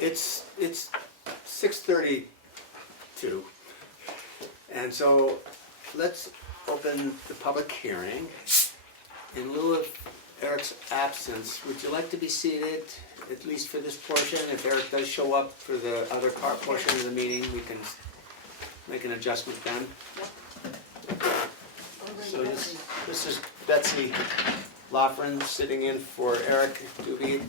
It's 6:32, and so let's open the public hearing. In lieu of Eric's absence, would you like to be seated, at least for this portion? If Eric does show up for the other portion of the meeting, we can make an adjustment then. So this is Betsy Loughran sitting in for Eric Duby.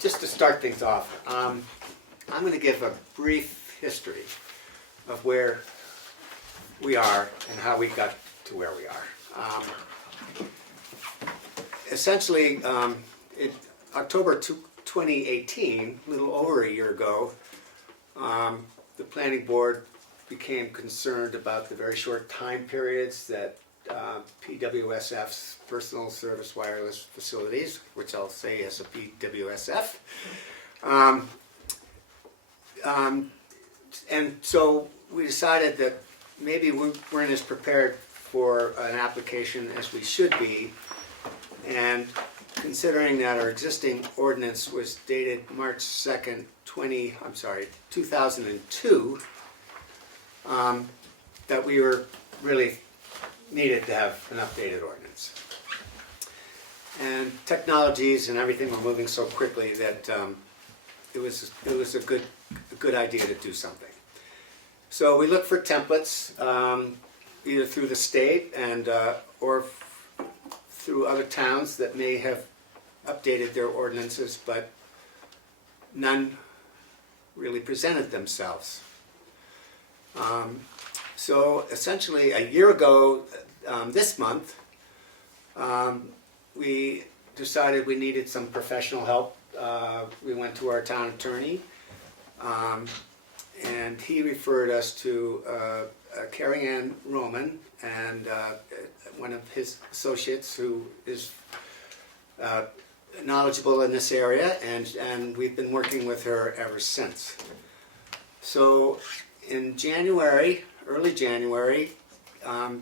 Just to start things off, I'm going to give a brief history of where we are and how we got to where we are. Essentially, in October 2018, a little over a year ago, the planning board became concerned about the very short time periods that PWSF's personal service wireless facilities, which I'll say as a PWSF, and so we decided that maybe we weren't as prepared for an application as we should be, and considering that our existing ordinance was dated March 2nd, 2002, that we were really needed to have an updated ordinance. And technologies and everything were moving so quickly that it was a good idea to do something. So we looked for templates, either through the state and or through other towns that may have updated their ordinances, but none really presented themselves. So essentially, a year ago this month, we decided we needed some professional help. We went to our town attorney, and he referred us to Carrie Ann Roman and one of his associates who is knowledgeable in this area, and we've been working with her ever since. So in January, early January,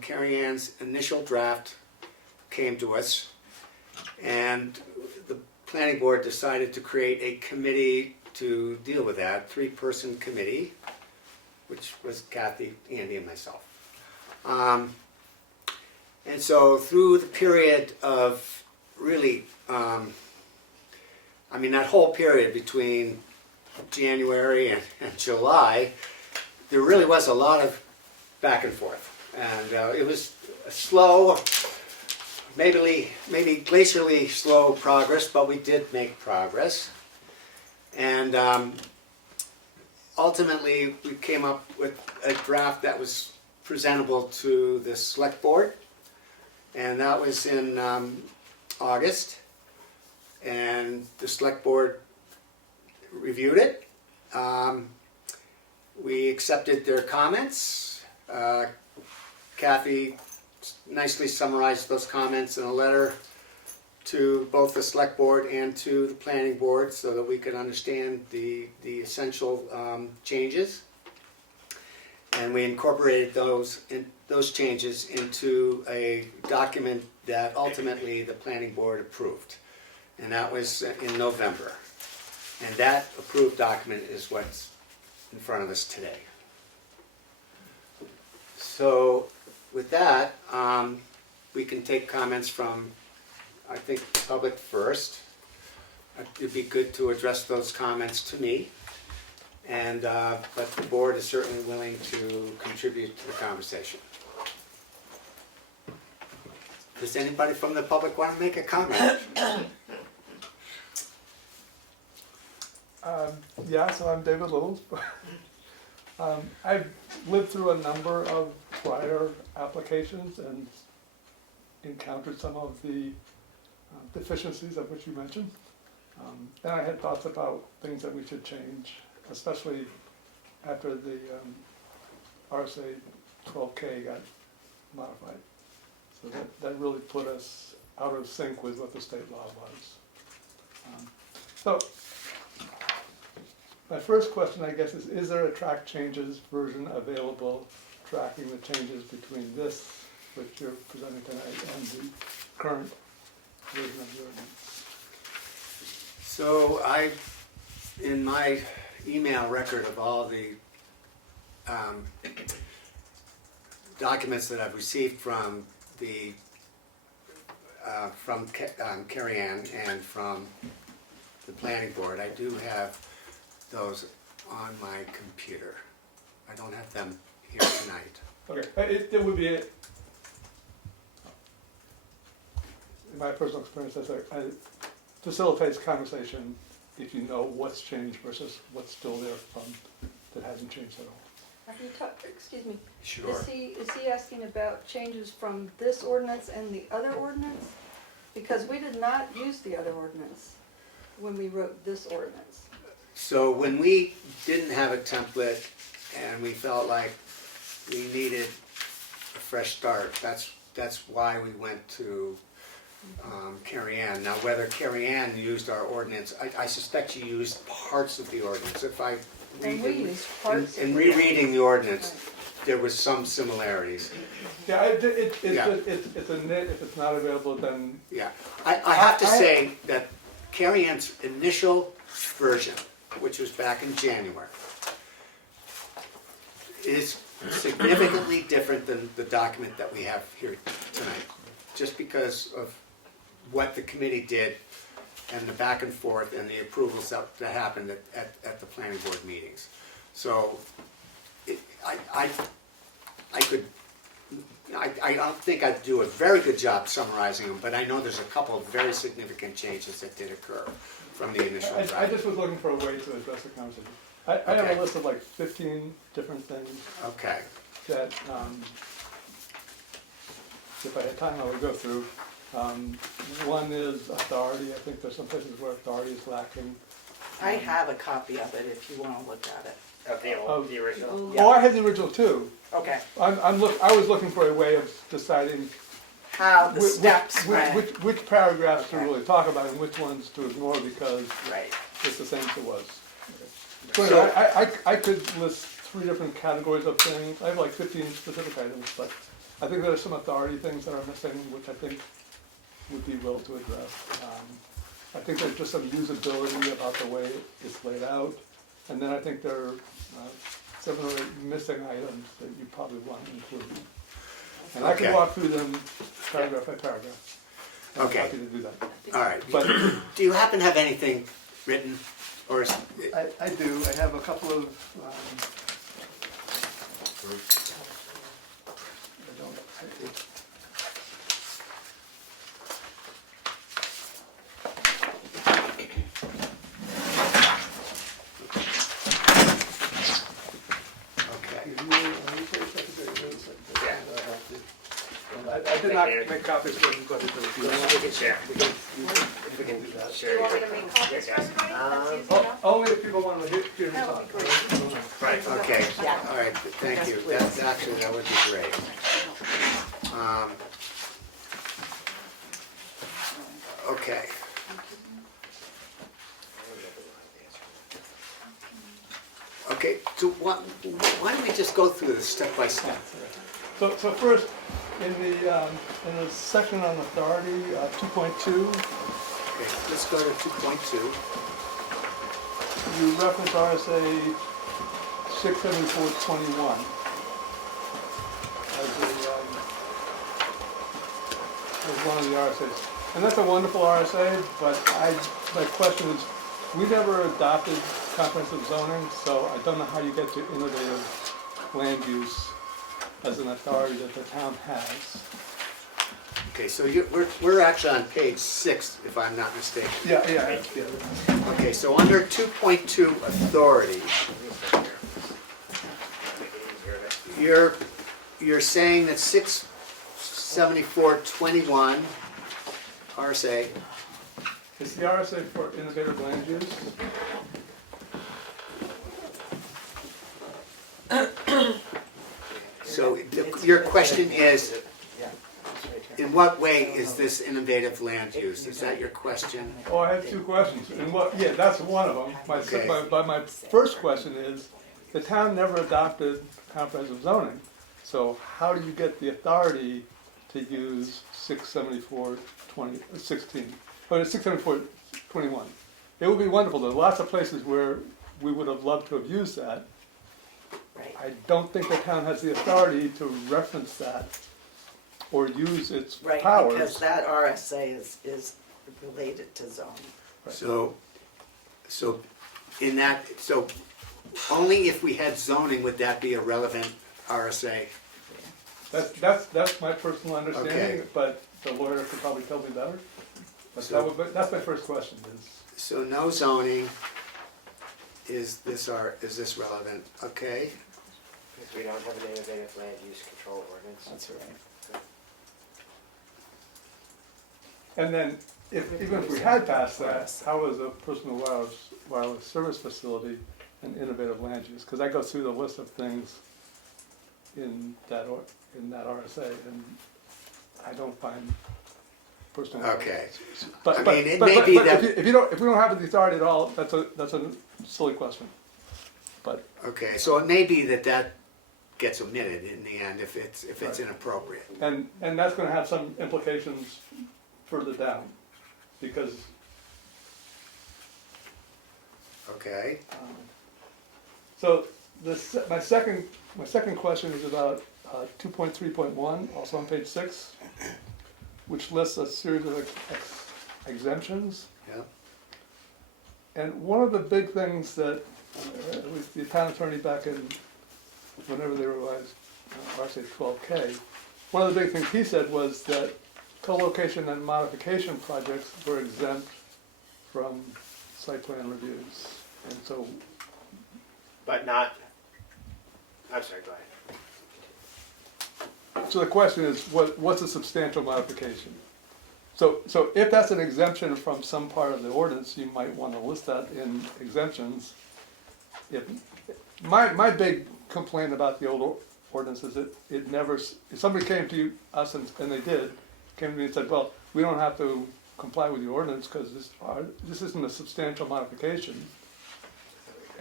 Carrie Ann's initial draft came to us, and the planning board decided to create a committee to deal with that, 3-person committee, which was Kathy, Andy, and myself. And so through the period of really, that whole period between January and July, there really was a lot of back and forth. And it was a slow, maybe glacially slow progress, but we did make progress. And ultimately, we came up with a draft that was presentable to the select board, and that was in August. And the select board reviewed it. We accepted their comments. Kathy nicely summarized those comments in a letter to both the select board and to the planning board so that we could understand the essential changes. And we incorporated those changes into a document that ultimately the planning board approved. And that was in November. And that approved document is what's in front of us today. So with that, we can take comments from, I think, the public first. It'd be good to address those comments to me, and but the board is certainly willing to contribute to the conversation. Does anybody from the public want to make a comment? Yeah, so I'm David Littles. I've lived through a number of prior applications and encountered some of the deficiencies of which you mentioned. And I had thoughts about things that we should change, especially after the RSA 12K got modified. So that really put us out of sync with what the state law was. So my first question, I guess, is there a track changes version available tracking the changes between this, which you're presenting tonight, and the current version of the ordinance. So in my email record of all the documents that I've received from the Carrie Ann and from the planning board, I do have those on my computer. I don't have them here tonight. Okay, it would be, in my personal experience, it facilitates conversation if you know what's changed versus what's still there from, that hasn't changed at all. Have you talked, excuse me, Sure. is he asking about changes from this ordinance and the other ordinance? Because we did not use the other ordinance when we wrote this ordinance. So when we didn't have a template and we felt like we needed a fresh start, that's why we went to Carrie Ann. Now, whether Carrie Ann used our ordinance, I suspect she used parts of the ordinance. If I And we used parts of in it. rereading the ordinance, there was some similarities. Yeah, it's a nit, if it's not available, then, Yeah, I have to say that Carrie Ann's initial version, which was back in January, is significantly different than the document that we have here tonight, just because of what the committee did and the back and forth and the approvals that happened at the planning board meetings. So I don't think I'd do a very good job summarizing them, but I know there's a couple of very significant changes that did occur from the initial I draft. just was looking for a way to address the conversation. I have Okay. a list of like 15 different things Okay, that, if I had time, I would go through. One is authority. I think there's some places where authority is lacking. I have a copy of it if you want to look at it. Of the original. Yeah. Oh, I have the original too. Okay. I was looking for a way of deciding How the which- steps which- went. which paragraphs to Okay. really talk about and which ones to ignore because Right. it's the same as it was. So- So I could list 3 different categories of things. I have like 15 specific items, but I think there are some authority things that are missing, which I think would be well to address. I think there's just some usability about the way it's laid out. And then I think there are 7 or 8 missing items that you probably want included. And I Okay. can walk through them paragraph by paragraph. I'm Okay. happy to do that. all right. But Do you happen to have anything written, or is, I do, I have a couple of, okay. I did not make copies for you, but We can share. We can do that. share. Do you want me to make copies for everybody? That's easy enough. Only if people want to hear me That talk. would be great. Right. Okay, Yeah. all right, thank you. That's actually, that would be great. Okay. Okay, so why don't we just go through this step by step? So first, in the section on authority, 2.2, Okay, let's go to 2.2. you reference RSA 67421 as one of the RSAs. And that's a wonderful RSA, but my question is, we never adopted comprehensive zoning, so I don't know how you get to innovative land use as an authority that the town has. Okay, so we're actually on page 6, if I'm not mistaken. Yeah. Okay, so under 2.2 authority, you're saying that 67421 RSA, It's the RSA for innovative land use. so your question is, Yeah. It's right here. in what way is this innovative land use? Is that your question? Oh, I have 2 questions, and yeah, that's one of them. Okay. But my first question is, the town never adopted comprehensive zoning, so how do you get the authority to use 674-20, but it's 674-21. It would be wonderful, there's lots of places where we would have loved to have used that. Right. I don't think the town has the authority to reference that or use its Right, powers. because that RSA is related to zoning. So in that, so only if we had zoning would that be a relevant RSA? That's my personal understanding, Okay. but the lawyer could probably tell me better. But So- that's my first question is, So no zoning, is this relevant? Okay. Because we don't have an innovative land use control ordinance. That's right. and then even if we had passed that, how is a personal wireless service facility an innovative land use? Because I go through the list of things in that RSA, and I don't find personal. Okay. But, I but, mean, it but, may but, be but that- if we don't have the authority at all, that's a silly question. But Okay, so it may be that gets omitted in the end if it's Right. inappropriate. and that's going to have some implications further down, because Okay. so my second question is about 2.3.1, also on page 6, which lists a series of exemptions. Yeah. And one of the big things that, at least the town attorney back in, whenever they revised RSA 12K, one of the big things he said was that co-location and modification projects were exempt from site plan reviews. And so, But not, I'm sorry, go ahead. so the question is, what's a substantial modification? So if that's an exemption from some part of the ordinance, you might want to list that in exemptions. My big complaint about the old ordinance is that it never, if somebody came to us and they came to me and said, well, we don't have to comply with the ordinance because this isn't a substantial modification.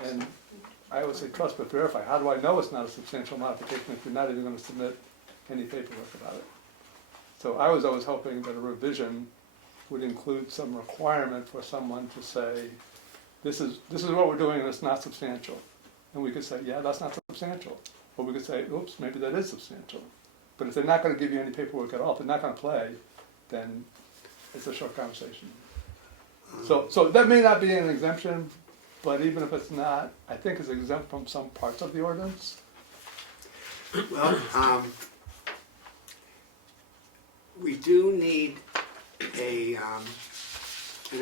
And I always say trust but verify. How do I know it's not a substantial modification if you're not even going to submit any paperwork about it? So I was always hoping that a revision would include some requirement for someone to say, this is what we're doing and it's not substantial. And we could say, yeah, that's not substantial. Or we could say, oops, maybe that is substantial. But if they're not going to give you any paperwork at all, if they're not going to play, then it's a short conversation. So that may not be an exemption, but even if it's not, I think it's exempt from some parts of the ordinance. Well, we do need an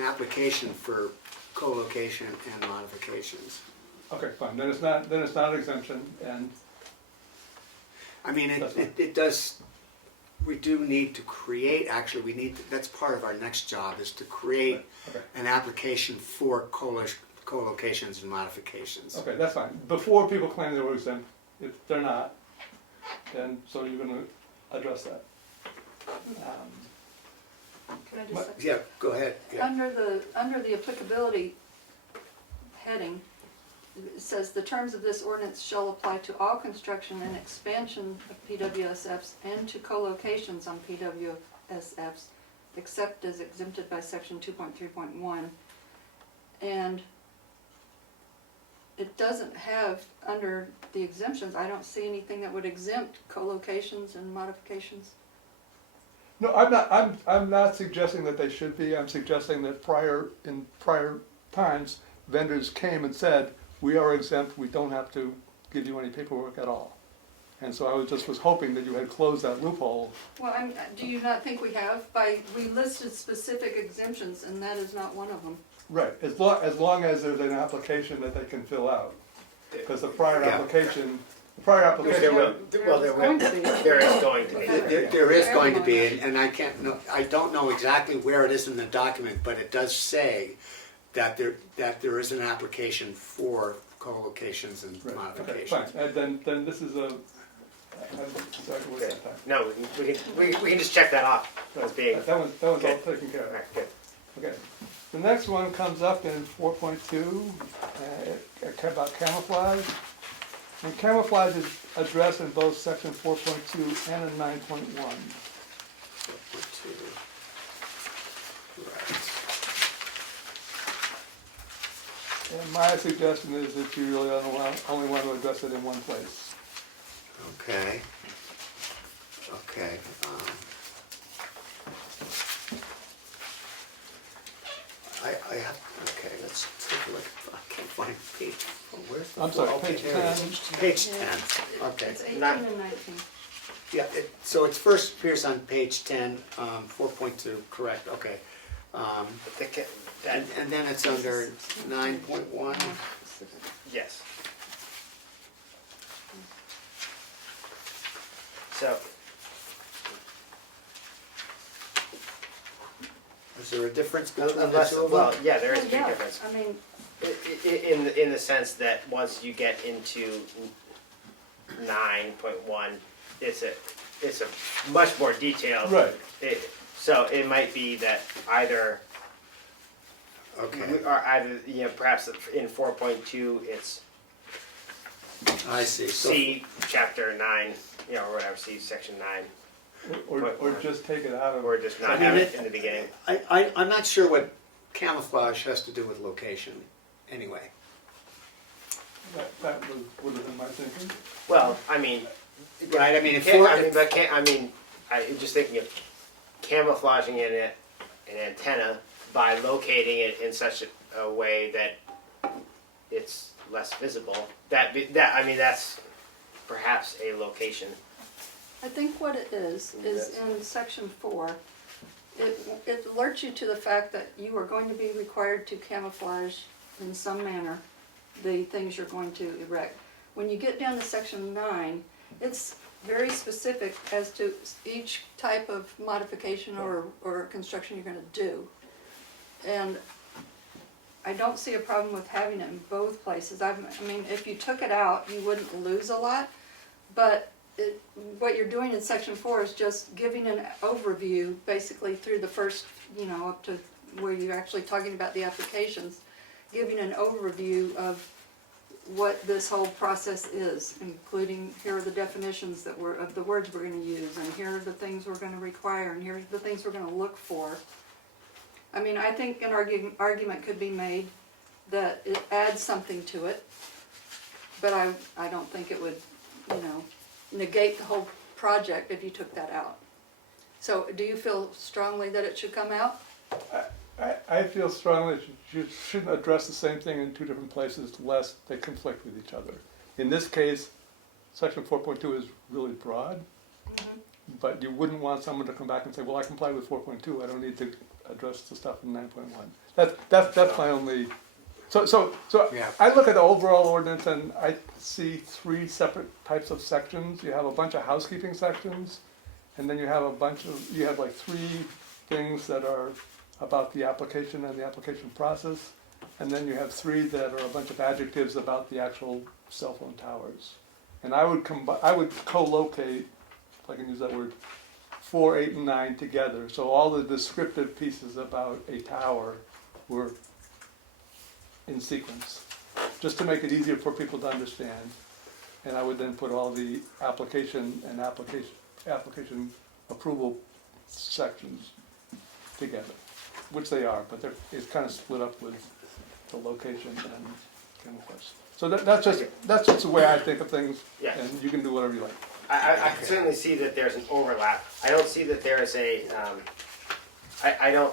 application for co-location and modifications. Okay, fine, then it's not an exemption, and I mean, That's fine. it does, we do need to create, actually, that's part of our next job, is to create okay, an application for co-locations and modifications. okay, that's fine. Before people claim they were exempt, if they're not, then, so you're gonna address that. Can I What- just, Yeah, go ahead. Yeah. under the applicability heading, it says the terms of this ordinance shall apply to all construction and expansion of PWSFs and to co-locations on PWSFs, except as exempted by section 2.3.1. And it doesn't have, under the exemptions, I don't see anything that would exempt co-locations and modifications. No, I'm not suggesting that they should be, I'm suggesting that in prior times, vendors came and said, we are exempt, we don't have to give you any paperwork at all. And so I was hoping that you had closed that loophole. Well, do you not think we have? We listed specific exemptions, and that is not one of them. Right, as long as there's an application that they can fill out. Because the prior Yeah. application, There Well, will, There's going to be. there is going to be. There is going to be, and I don't know exactly where it is in the document, but it does say that there is an application for co-locations and right, okay, modifications. fine, and then this is I'm sorry to waste Good. that time. No, we can just check that off as being, That one's all Okay. taken care all of. right, good. Okay, the next one comes up in 4.2, about camouflage. And camouflage is addressed in both section 4.2 and in 9.1. My suggestion is that you really only want to address it in one place. Okay. Okay. I have, okay, let's take a look. I can't find page, oh, where's the? I'm sorry, okay, page there it is. 10. Page 10, okay. It's 18 Not- and 19. Yeah, so it first appears on page 10, 4.2, correct, okay. And then it's under 9.1. Yes. So, Is there a difference between the unless, two of well, them? yeah, there is a Well, big yeah, difference. I mean, In the sense that once you get into 9.1, it's a much more detailed. Right. So it might be that either, Okay, or either, perhaps in 4.2, it's I see. So C chapter 9, or whatever, C section 9, Or just take it out of. or just not I mean, have it- it in the beginning. I'm not sure what camouflage has to do with location, anyway. That would have been my thinking. Well, I mean, Right, I mean, if I'm just thinking of camouflaging an antenna by locating it in such a way that it's less visible. That's perhaps a location. I think what it is in section 4, it alerts you to the fact that you are going to be required to camouflage in some manner the things you're going to erect. When you get down to section 9, it's very specific as to each type of modification or construction you're going to do. And I don't see a problem with having it in both places. I mean, if you took it out, you wouldn't lose a lot, but what you're doing in section 4 is just giving an overview, basically through the first, up to where you're actually talking about the applications, giving an overview of what this whole process is, including here are the definitions of the words we're going to use, and here are the things we're going to require, and here are the things we're going to look for. I mean, I think an argument could be made that it adds something to it, but I don't think it would, negate the whole project if you took that out. So do you feel strongly that it should come out? I feel strongly that you shouldn't address the same thing in two different places lest they conflict with each other. In this case, section 4.2 is really broad, but you wouldn't want someone to come back and say, well, I comply with 4.2, I don't need to address the stuff in 9.1. That's my only. So Yeah. I look at the overall ordinance and I see 3 separate types of sections. You have a bunch of housekeeping sections, and then you have like 3 things that are about the application and the application process, and then you have 3 that are a bunch of adjectives about the actual cell phone towers. And I would co-locate, if I can use that word, 4, 8, and 9 together. So all the descriptive pieces about a tower were in sequence, just to make it easier for people to understand. And I would then put all the application and application approval sections together, which they are, but it's kind of split up with the location and camouflage. So that's just the way I think of things, Yeah. and you can do whatever you like. I can certainly see that there's an overlap. I don't see that there is a, I don't,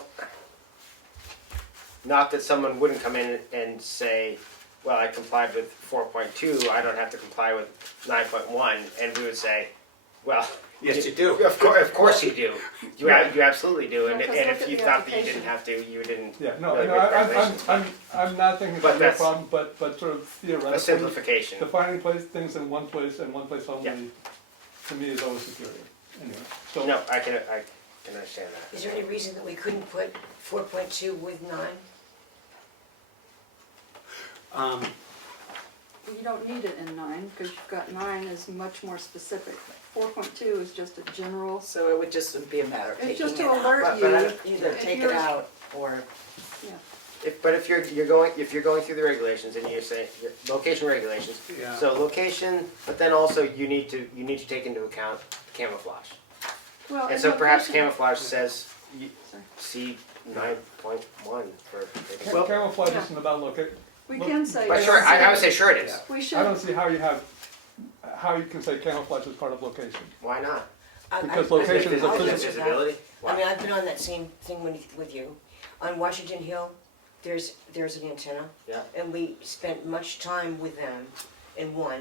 not that someone wouldn't come in and say, well, I complied with 4.2, I don't have to comply with 9.1, and we would say, well. Yes, you do. Of course you do. You absolutely do, and Yeah, 'cause and look if at you the thought that you application. didn't have to, you didn't. Yeah, no, really no, make regulations. I'm not thinking But it's a that's- problem, but sort of theoretically. A simplification. Defining things in one place and one place only, Yeah. to me, is always superior. Anyway, so. No, I can understand that. Is there any reason that we couldn't put 4.2 with 9? You don't need it in 9, because you've got 9 is much more specific. 4.2 is just a general. So it would just be a matter of It's taking just it to out. alert But you. either if take it you're- out or, Yeah. But if you're going through the regulations and you're saying location regulations, Yeah. so location, but then also you need to take into account camouflage. Well, And in so perhaps location- camouflage says Sorry. C 9.1 for. Well, Camouflage yeah. isn't about We can say. But sure, I would say sure it is. We I should, don't see how you can say camouflage is part of location. Why not? Because I- location is a I'll physical- answer that. Visibility? I mean, I've been on that same thing with you. On Washington Hill, there's an antenna. Yeah. And we spent much time with them in one,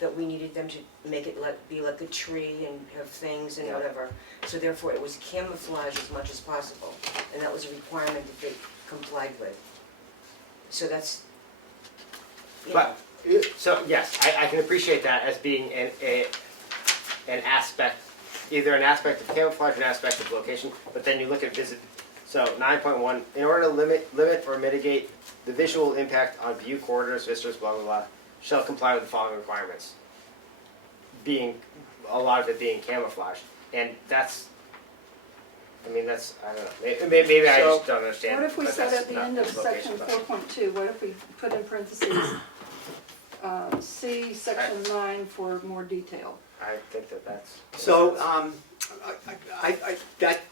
that we needed them to make it be like a tree and have things and Yeah. whatever. So therefore, it was camouflage as much as possible, and that was a requirement that they complied with. So that's, you know, But, so yes, I can appreciate that as being an aspect, either an aspect of camouflage or an aspect of location, but then you look at so 9.1, in order to limit or mitigate the visual impact on view corridors, vistas, blah, blah, blah, shall comply with the following requirements. A lot of it being camouflage. And that's, I don't know, maybe I just don't understand. what if we but said that's at the not end of this location, section but- 4.2, what if we put in parentheses, see section 9 for more detail? I think that's. So,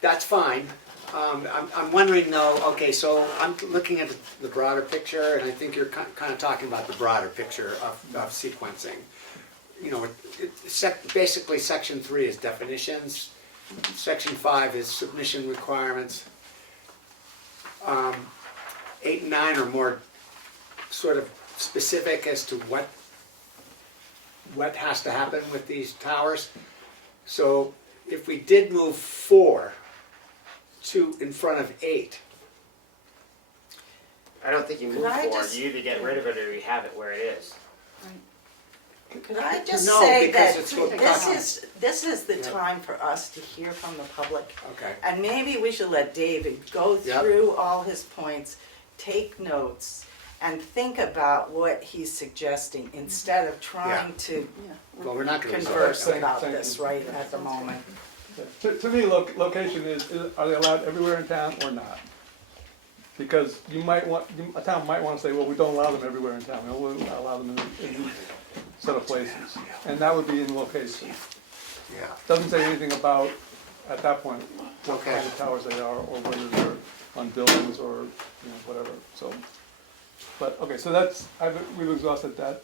that's fine. I'm wondering though, okay, so I'm looking at the broader picture, and I think you're kind of talking about the broader picture of sequencing. You know, basically section 3 is definitions, section 5 is submission requirements. 8 and 9 are more sort of specific as to what has to happen with these towers. So if we did move 4 to in front of 8, I don't think you move Could I forward. just- You either get rid of it or you have it where it is. Could I just No, say because that it's what- this is the Yeah. time for us to hear from the public. okay, And maybe we should let David go Yep. through all his points, take notes, and think about what he's suggesting instead of trying to Yeah. well, we're not going to resolve converse it. about Thank this you. right at the moment. To me, location is, are they allowed everywhere in town or not? Because a town might want to say, well, we don't allow them everywhere in town, we'll allow them in these set of places. And that would be in location. Yeah, Doesn't say anything about, at that point, what Okay. kind of towers they are, or whether they're on buildings or, whatever, so. But, okay, so we've exhausted that,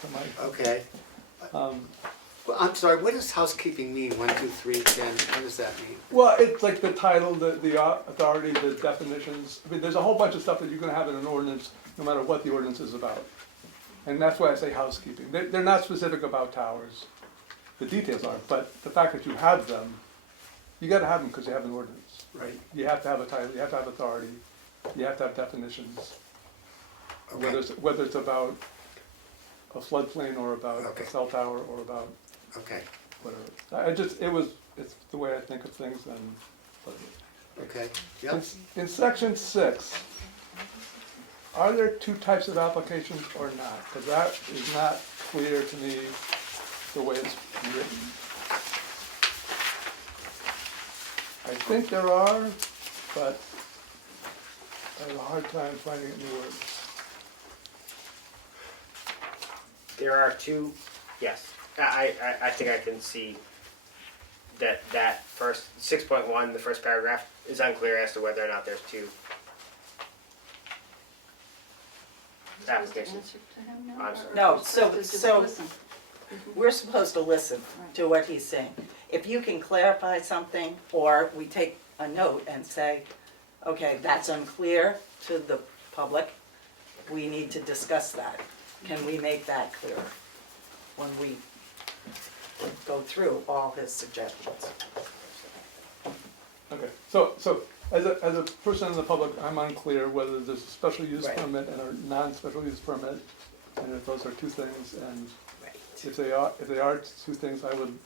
tonight. okay. Well, I'm sorry, what does housekeeping mean, 1, 2, 3, 10, what does that mean? Well, it's like the title, the authority, the definitions. I mean, there's a whole bunch of stuff that you're gonna have in an ordinance, no matter what the ordinance is about. And that's why I say housekeeping. They're not specific about towers. The details are, but the fact that you have them, you gotta have them because you have an ordinance. Right. You have to have a title, you have to have authority, you have to have definitions. Okay, Whether it's about a floodplain or about Okay. a cell tower or about okay, whatever. It's the way I think of things and. okay, yep. In section 6, are there 2 types of applications or not? Because that is not clear to me the way it's written. I think there are, but I have a hard time finding it in the words. There are 2, yes. I think I can see that first, 6.1, the first paragraph, is unclear as to whether or not there's 2 Supposed to applications. answer to him now, I'm or sorry. No, we're supposed to just so- listen? We're supposed to listen to what he's saying. If you can clarify something, or we take a note and say, okay, that's unclear to the public, we need to discuss that. Can we make that clearer when we go through all his suggestions? Okay, so as a person in the public, I'm unclear whether there's a special use Right. permit and a non-special use permit, and if those are 2 things, and Right. if they are 2 things, I would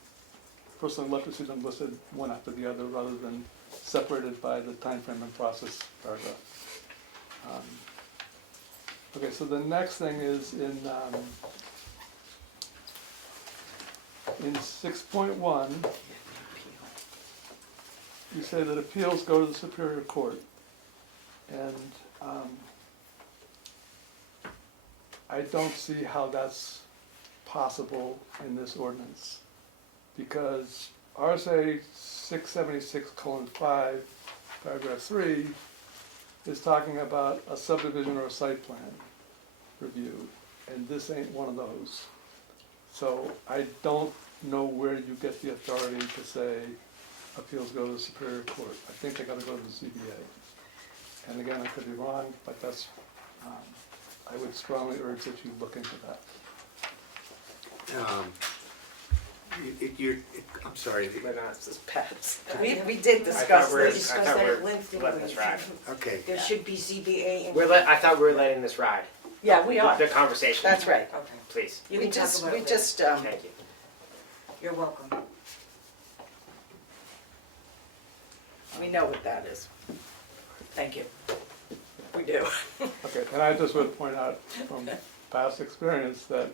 personally love to see them listed one after the other, rather than separated by the time frame and process paragraph. Okay, so the next thing is in 6.1, you say that appeals go to the Superior Court. And I don't see how that's possible in this ordinance. Because RSA 676:5, paragraph 3, is talking about a subdivision or a site plan. review, and this ain't one of those. So I don't know where you get the authority to say appeals go to the Superior Court. I think they gotta go to the ZBA. And again, I could be wrong, but that's, I would strongly urge that you look into that. I'm sorry. But not just Pat's. Yeah. We did I discuss thought we were- We this. discussed I thought that we're at length, didn't letting we? this ride. Okay. There should be ZBA and. I thought we were letting this ride. Yeah, we are. The conversation. That's right. Okay, Please, you We can talk just, about we it later. just, thank you. You're welcome. we know what that is. Thank you. We do. Okay, and I just would point out from past experience that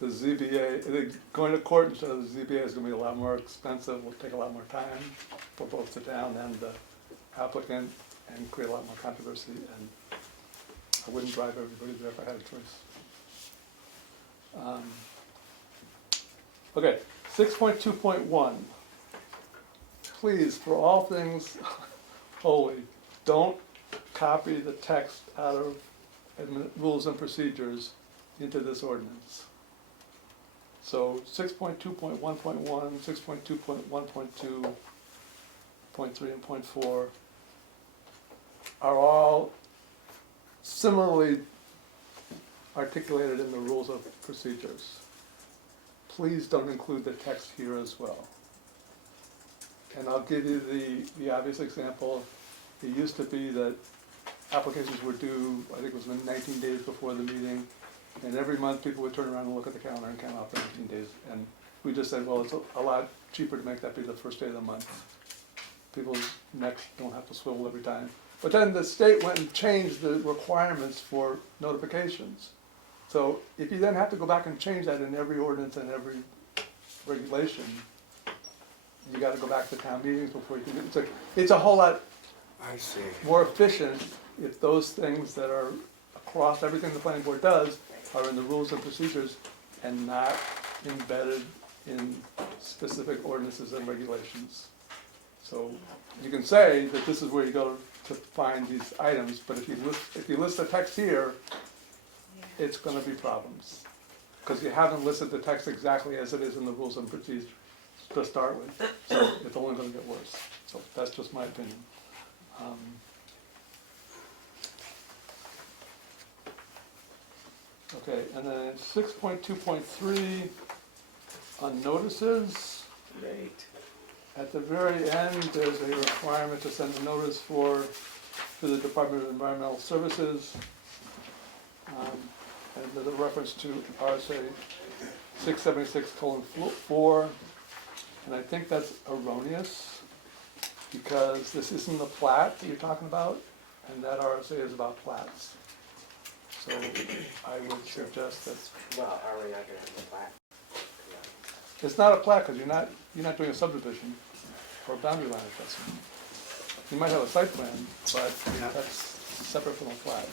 the ZBA, going to court instead of the ZBA is gonna be a lot more expensive, will take a lot more time for both the town and the applicant, and create a lot more controversy, and I wouldn't drive everybody there if I had a choice. Okay, 6.2.1. Please, for all things holy, don't copy the text out of rules and procedures into this ordinance. So 6.2.1.1, 6.2.1.2, .3 and .4 are all similarly articulated in the rules of procedures. Please don't include the text here as well. And I'll give you the obvious example. It used to be that applications were due, I think it was 19 days before the meeting, and every month people would turn around and look at the calendar and count off the 19 days. And we just said, well, it's a lot cheaper to make that be the first day of the month. People's necks don't have to swivel every time. But then the state went and changed the requirements for notifications. So if you then have to go back and change that in every ordinance and every regulation, you gotta go back to town meetings before you can do it. It's a whole lot I see. more efficient if those things that are across everything the planning board does are in the rules and procedures and not embedded in specific ordinances and regulations. So you can say that this is where you go to find these items, but if you list the text here, it's gonna be problems. Because you haven't listed the text exactly as it is in the rules and procedures to start with, so it's only gonna get worse. So that's just my opinion. Okay, and then 6.2.3 on notices. Great. At the very end, there's a requirement to send a notice to the Department of Environmental Services. And there's a reference to RSA 676:4, and I think that's erroneous, because this isn't the plat that you're talking about, and that RSA is about plats. So I would suggest that, Well, are we not gonna have the plat? it's not a plat, because you're not doing a subdivision or a boundary line adjustment. You might have a site plan, but Yeah. that's separate from a plat.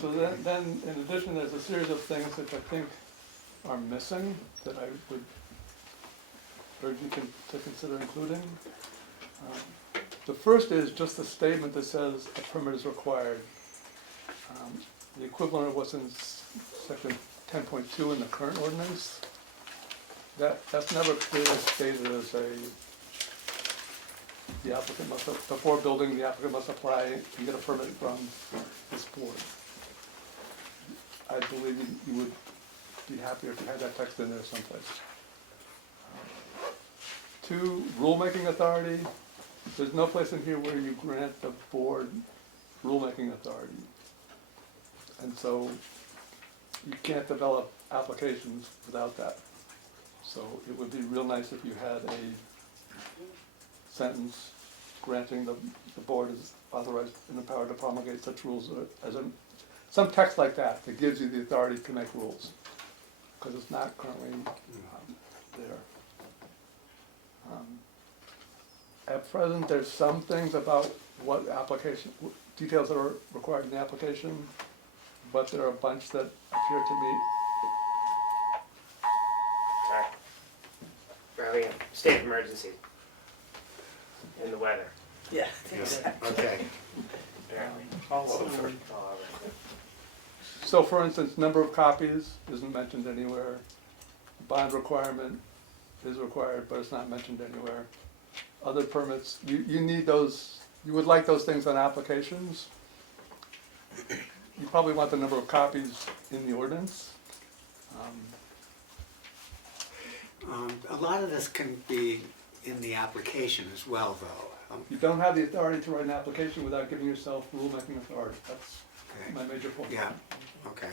So then, in addition, there's a series of things that I think are missing that I would urge you to consider including. The first is just a statement that says a permit is required. The equivalent of what's in section 10.2 in the current ordinance. That's never clearly stated as the applicant must, before building, the applicant must apply and get a permit from this board. I believe you would be happier if you had that text in there someplace. 2, rulemaking authority. There's no place in here where you grant the board rulemaking authority. And so you can't develop applications without that. So it would be real nice if you had a sentence granting the board is authorized and empowered to promulgate such rules some text like that gives you the authority to make rules, because it's not currently there. At present, there's some things about what application, details that are required in the application, but there are a bunch that appear to meet. Sorry. We're having a state of emergency in the weather, Yeah, Yeah. exactly. Okay. apparently. Also, All over. so for instance, number of copies isn't mentioned anywhere. Bond requirement is required, but it's not mentioned anywhere. Other permits, you need those, you would like those things on applications. You probably want the number of copies in the ordinance. A lot of this can be in the application as well, though. You don't have the authority to write an application without giving yourself rulemaking authority. That's Okay. my major point. Yeah, okay.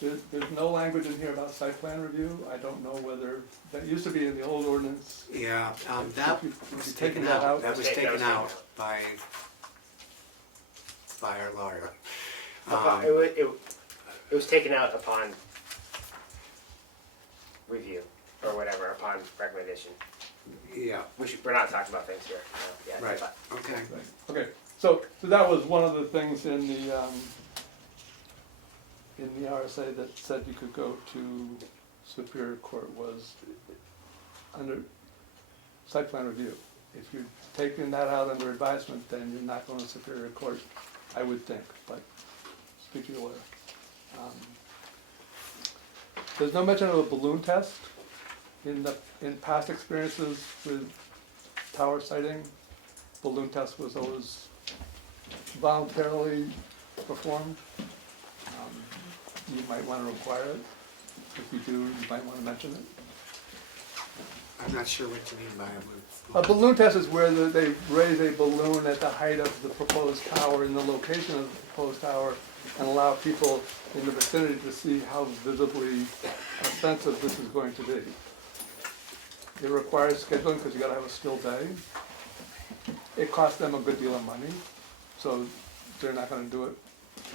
There's no language in here about site plan review. I don't know whether, that used to be in the old ordinance. Yeah, that If you- was if you taken that out. out- That was That was taken taken out out. by our lawyer. It was taken out upon review, or whatever, upon recommendation. Yeah, We're not talking about things here. No, yeah, right, but- okay. Right. Okay, so that was one of the things in the RSA that said you could go to Superior Court was under site plan review. If you're taking that out under advisement, then you're not going to Superior Court, I would think, but speak to your lawyer. There's no mention of a balloon test in past experiences with tower siting. Balloon test was always voluntarily performed. You might want to require it. If you do, you might want to mention it. I'm not sure what you mean by A balloon test is where they raise a balloon at the height of the proposed tower in the location of the proposed tower and allow people in the vicinity to see how visibly offensive this is going to be. It requires scheduling because you gotta have a still day. It costs them a good deal of money, so they're not gonna do it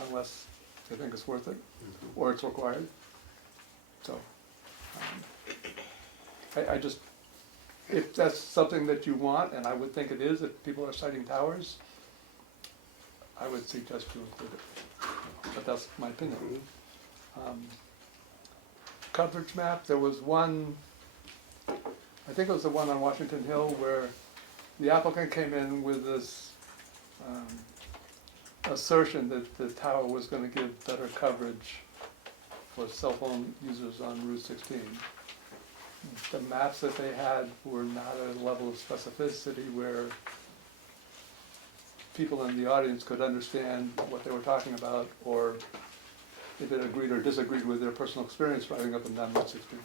unless they think it's worth it or it's required. So, I just, if that's something that you want, and I would think it is, if people are citing towers, I would suggest you include it. But that's my opinion. Coverage map, there was one, I think it was the one on Washington Hill where the applicant came in with this assertion that the tower was gonna give better coverage for cell phone users on Route 16. The maps that they had were not at a level of specificity where people in the audience could understand what they were talking about, or if it agreed or disagreed with their personal experience driving up and down Route 16.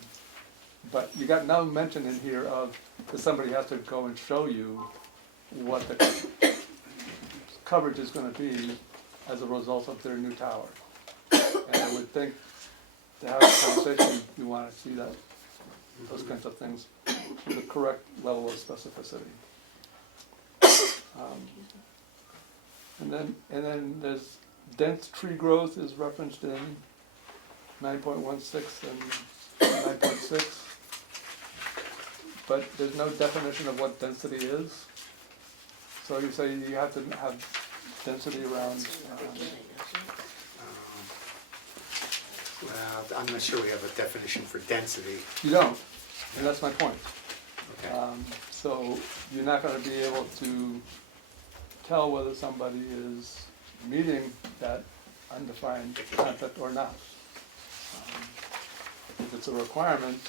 But you got no mention in here of that somebody has to go and show you what the coverage is gonna be as a result of their new tower. And I would think to have a conversation, you wanna see that, those kinds of things, with the correct level of specificity. And then there's dense tree growth is referenced in 9.16 and 9.6. But there's no definition of what density is. So you say you have to have density around, Well, I'm not sure we have a definition for density. you don't, and that's my point. Okay. So you're not gonna be able to tell whether somebody is meeting that undefined concept or not. If it's a requirement,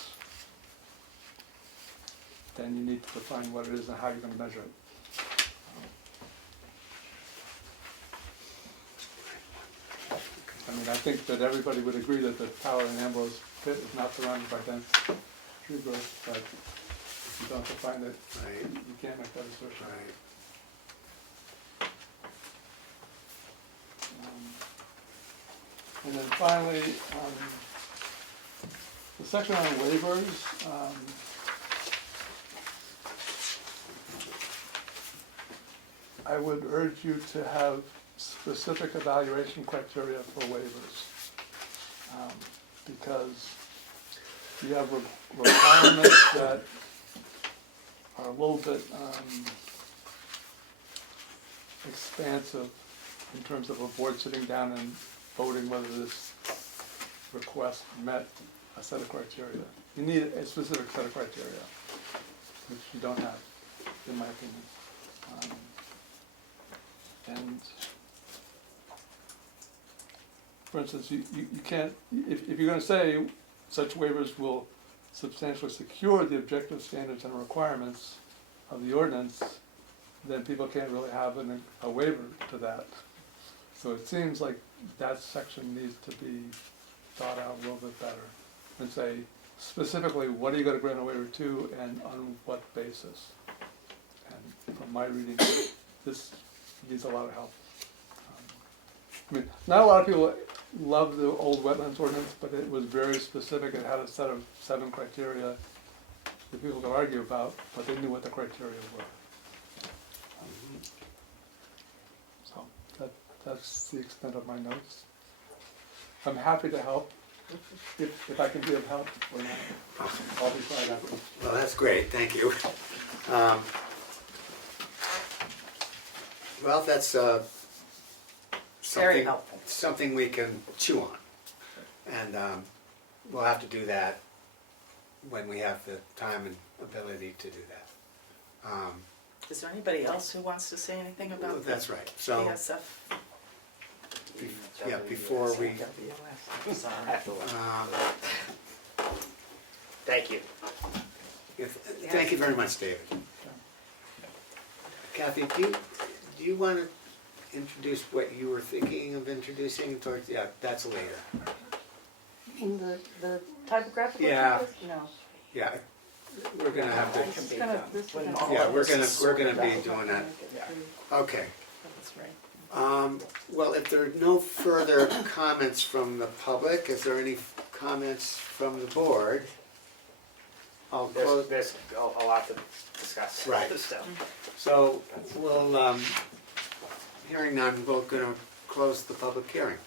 then you need to define what it is and how you're gonna measure it. I mean, I think that everybody would agree that the tower in Ambrose Pit is not surrounded by dense tree growth, but if you don't define it, Right. you can't make that assertion. Right. And then finally, the section on waivers, I would urge you to have specific evaluation criteria for waivers. Because you have requirements that are a little bit expansive in terms of a board sitting down and voting whether this request met a set of criteria. You need a specific set of criteria, which you don't have, in my opinion. And for instance, you can't, if you're gonna say such waivers will substantially secure the objective standards and requirements of the ordinance, then people can't really have a waiver to that. So it seems like that section needs to be thought out a little bit better and say specifically what are you gonna grant a waiver to and on what basis. And from my reading, this needs a lot of help. I mean, not a lot of people love the old wetlands ordinance, but it was very specific. It had a set of 7 criteria that people could argue about, but they knew what the criteria were. So that's the extent of my notes. I'm happy to help, if I can be of help or not. I'll be glad after. Well, that's great, thank you. Well, that's Very something, helpful. something we can chew on. And we'll have to do that when we have the time and ability to do that. Is there anybody else who wants to say anything about the That's right, so, BSF? yeah, before we, Sorry. Thank you. thank you very much, David. Kathy, do you want to introduce what you were thinking of introducing towards, yeah, that's later. In the typographical Yeah. changes? No. Yeah, we're gonna have That can to, be It's gonna- done this is when gonna- all yeah, of we're this gonna, is we're gonna sorted be out. doing that. Yeah, Okay. that's right. Well, if there are no further comments from the public, is there any comments from the board? I'll close. There's a lot to discuss. Right. So, So we'll, hearing none, we're gonna close the public hearing.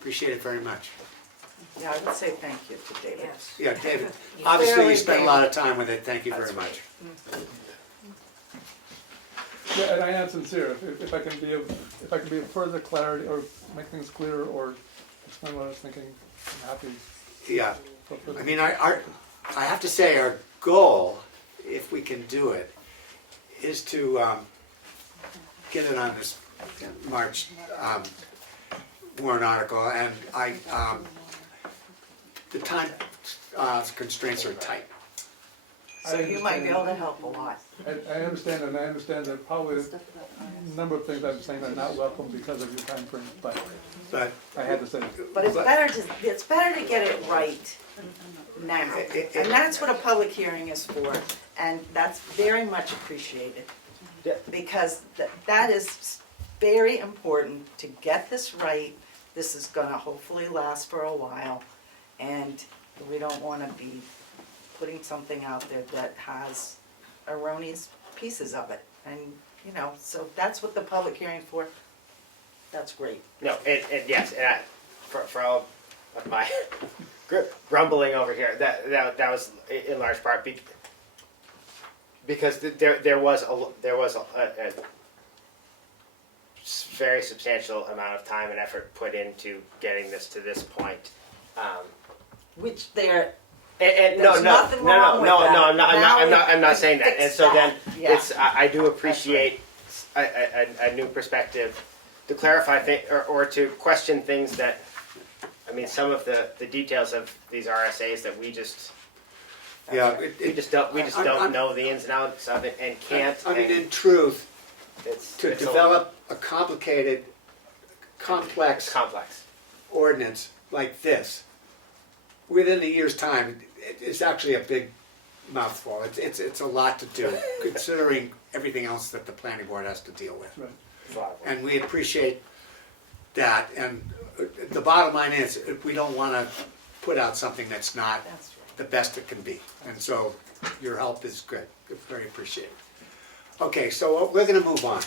Appreciate it very much. Yeah, I would say thank you to David. Yes. Yeah, David, obviously you Clearly, spent a lot of time with it, thank you very That's much. Yeah, and I am sincere, if I can be of further clarity or make things clearer or explain what I was thinking, I'm happy. Yeah, for further- I mean, I have to say, our goal, if we can do it, is to get it on this March warrant article, and the time constraints are tight. So you might be able to help a lot. I understand, and I understand that probably Stuff about a number of things I'm saying are not welcome because of your time frame, but But I had to say it. But it's better to get it right now. And that's what a public hearing is for, and that's very much appreciated. Yeah. Because that is very important to get this right. This is gonna hopefully last for a while, and we don't wanna be putting something out there that has erroneous pieces of it. And, you know, so that's what the public hearing's for. That's great. no, and yes, and for all of my grumbling over here, that was in large part because there was a very substantial amount of time and effort put into getting this to this point. Which they're, And There's nothing wrong with that. I'm not saying that. Fix And so then that. Yeah. I do appreciate a new perspective to clarify or to question things that, I mean, some of the details of these RSAs that we just Yeah, we just don't I'm- know the ins and outs of it and can't. I mean, and in truth, it's to it's develop a complicated, it's complex complex. ordinance like this, within a year's time, it's actually a big mouthful. It's a lot to do, considering everything else that the planning board has to deal with. Right. It's a lot of work. And we appreciate that, and the bottom line is, we don't want to put out something that's not that's right. the best it can be. And so your help is good, very appreciated. Okay, so we're gonna move on.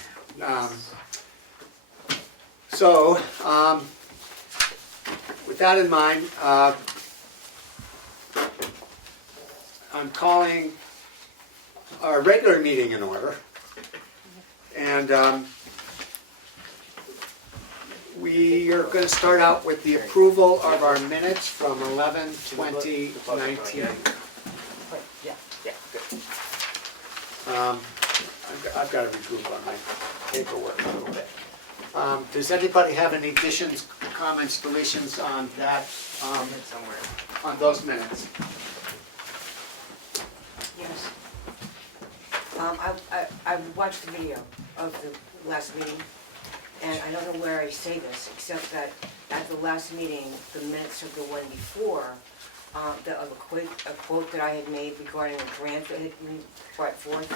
With that in mind, I'm calling our regular meeting in order. And we are going to start out with the approval of our minutes from 11/20/19. But, yeah. Yeah, good. I've got to regroup on my paperwork a little bit. Does anybody have any additions, comments, deletions on that, Somewhere. on those minutes? Yes. I watched the video of the last meeting, and I don't know where I say this, except that at the last meeting, the minutes of the one before, a quote that I had made regarding a grant that had been brought forth,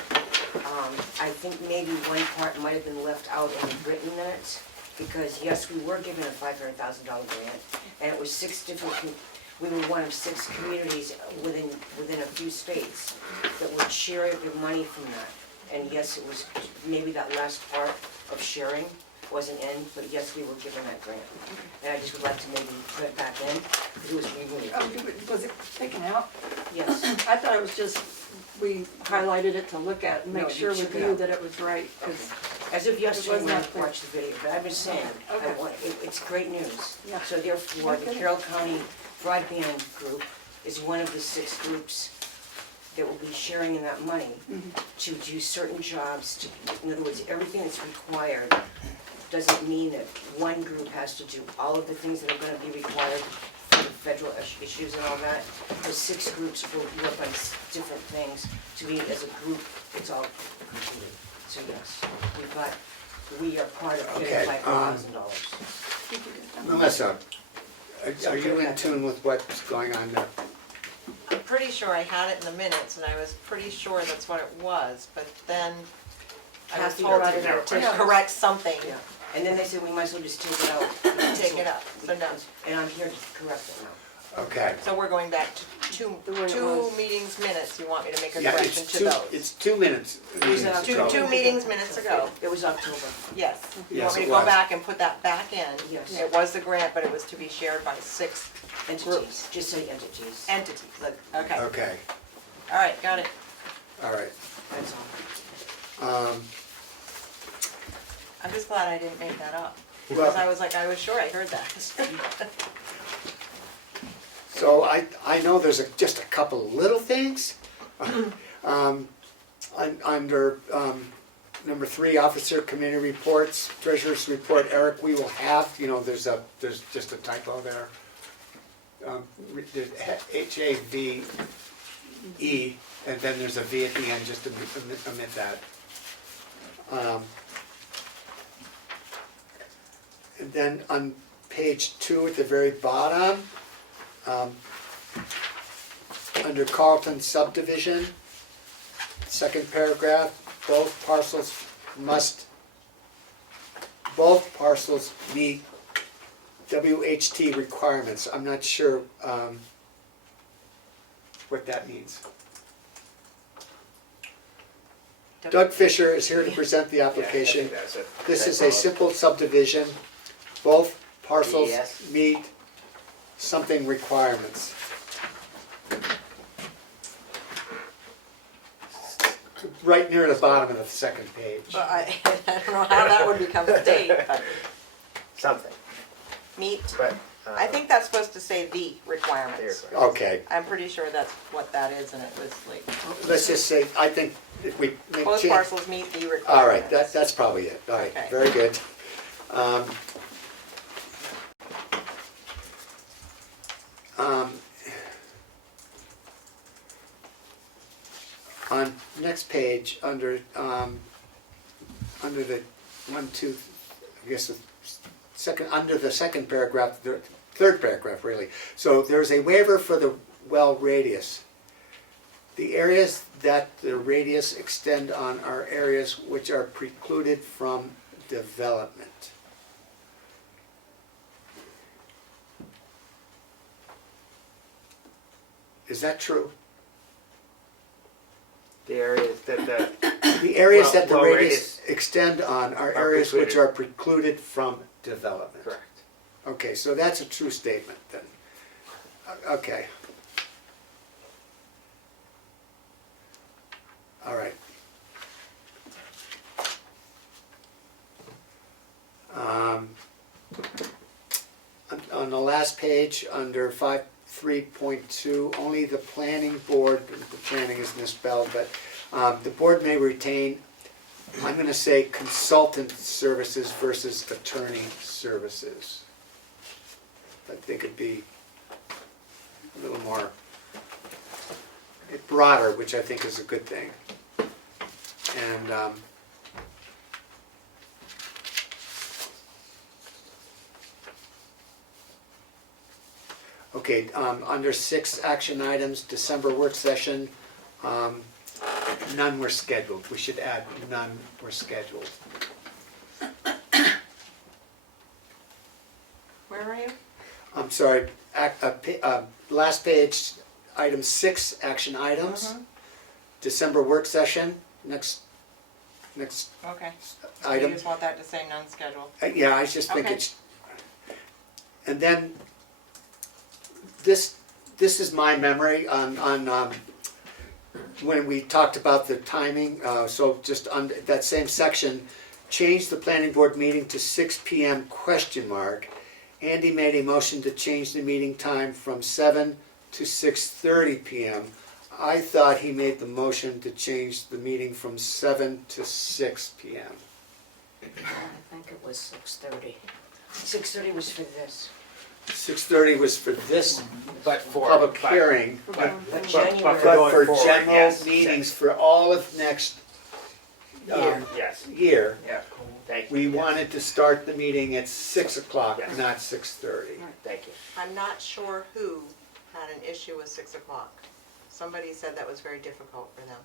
I think maybe one part might have been left out in the written minutes, because yes, we were given a $500,000 grant, and it was 6 different, we were one of 6 communities within a few states that would share the money from that. And yes, it was, maybe that last part of sharing wasn't in, but yes, we were given that grant. And I just would like to maybe put it back in, because it was removed. Oh, was it taken out? Yes, I thought it was just, we highlighted it to look at and No, make you sure took with it you out. that it was right, 'cause as of yesterday when I not clear. watched the video, but I've been saying, Okay. it's great news. Yeah. So therefore, the Okay. Carroll County Broadband Group is one of the 6 groups that will be sharing in that money to do certain jobs. In other words, everything that's required doesn't mean that one group has to do all of the things that are gonna be required for the federal issues and all that. The 6 groups will work on different things to be, as a group, it's all completed. So yes, we are part of Okay, getting $500,000. Melissa, are you in tune with what's going on there? I'm pretty sure I had it in the minutes, and I was pretty sure that's what it was, but then I was Kathy told brought it to up. correct something, Yeah, and then they said we might as well just take it out. take it up, so no. And I'm here to correct it now. Okay. So we're going back to The way it two was. meetings minutes, you want me to make a Yeah, correction to those? it's 2 minutes. was in October. Two meetings minutes ago, It was October. yes. You Yes, want me it to go was. back and put that back in? Yes. It was the grant, but it was to be shared by 6 Entities, just say entities. entities, okay, Okay, all right, got it. all right. That's all. I'm just glad I didn't make that up, Well- because I was sure I heard that. So I know there's just a couple of little things. Under number 3, officer committee reports, treasurer's report, Eric, we will have, there's just a typo there. HAVE, and then there's a V at the end, just to omit that. And then on page 2 at the very bottom, under Carlton subdivision, second paragraph, both parcels meet WHT requirements. I'm not sure what that means. Doug Fisher is here to present the application. Yeah, I think that's it. This is a simple subdivision. Both parcels Yes. meet something requirements. Right near the bottom of the second page. Well, I don't know how that would become state, but Something, meet, but. I think that's supposed to say the requirements. Okay, I'm pretty sure that's what that is, and it was like, let's just say, I think if we make both change. parcels meet the requirements. All right, that's probably it. All right, Okay. very good. On next page, under the 1, 2, I guess the second, under the second paragraph, the third paragraph really. So there's a waiver for the well radius. The areas that the radius extend on are areas which are precluded from development. Is that true? The areas that The areas Well- that the well, radius extend on are areas which precluded. are precluded from development. correct. Okay, so that's a true statement then. Okay. All right. last page, under 5.3.2, only the planning board, the planning is misspelled, but the board may retain, I'm going to say consultant services versus attorney services. I think it'd be a little more broader, which I think is a good thing. And okay, under 6 action items, December work session, none were scheduled. We should add none were scheduled. Where are you? I'm sorry, last page, item 6, action items. December work session, next Okay. So you item. just want that to say none scheduled? Yeah, I just think Okay. it's, and then this is my memory on when we talked about the timing, so just on that same section, change the planning board meeting to 6 p.m. question mark. Andy made a motion to change the meeting time from 7 to 6:30 p.m. I thought he made the motion to change the meeting from 7 to 6 p.m. I think it was 6:30. 6:30 was for this. 6:30 was for this But for. public hearing, But But January, for but going for forward, general yes, meetings for all of next Yes, year, yeah, thank you. we yes. wanted to start the meeting at 6 o'clock, Yes. not 6:30. Thank you. I'm not sure who had an issue with 6 o'clock. Somebody said that was very difficult for them.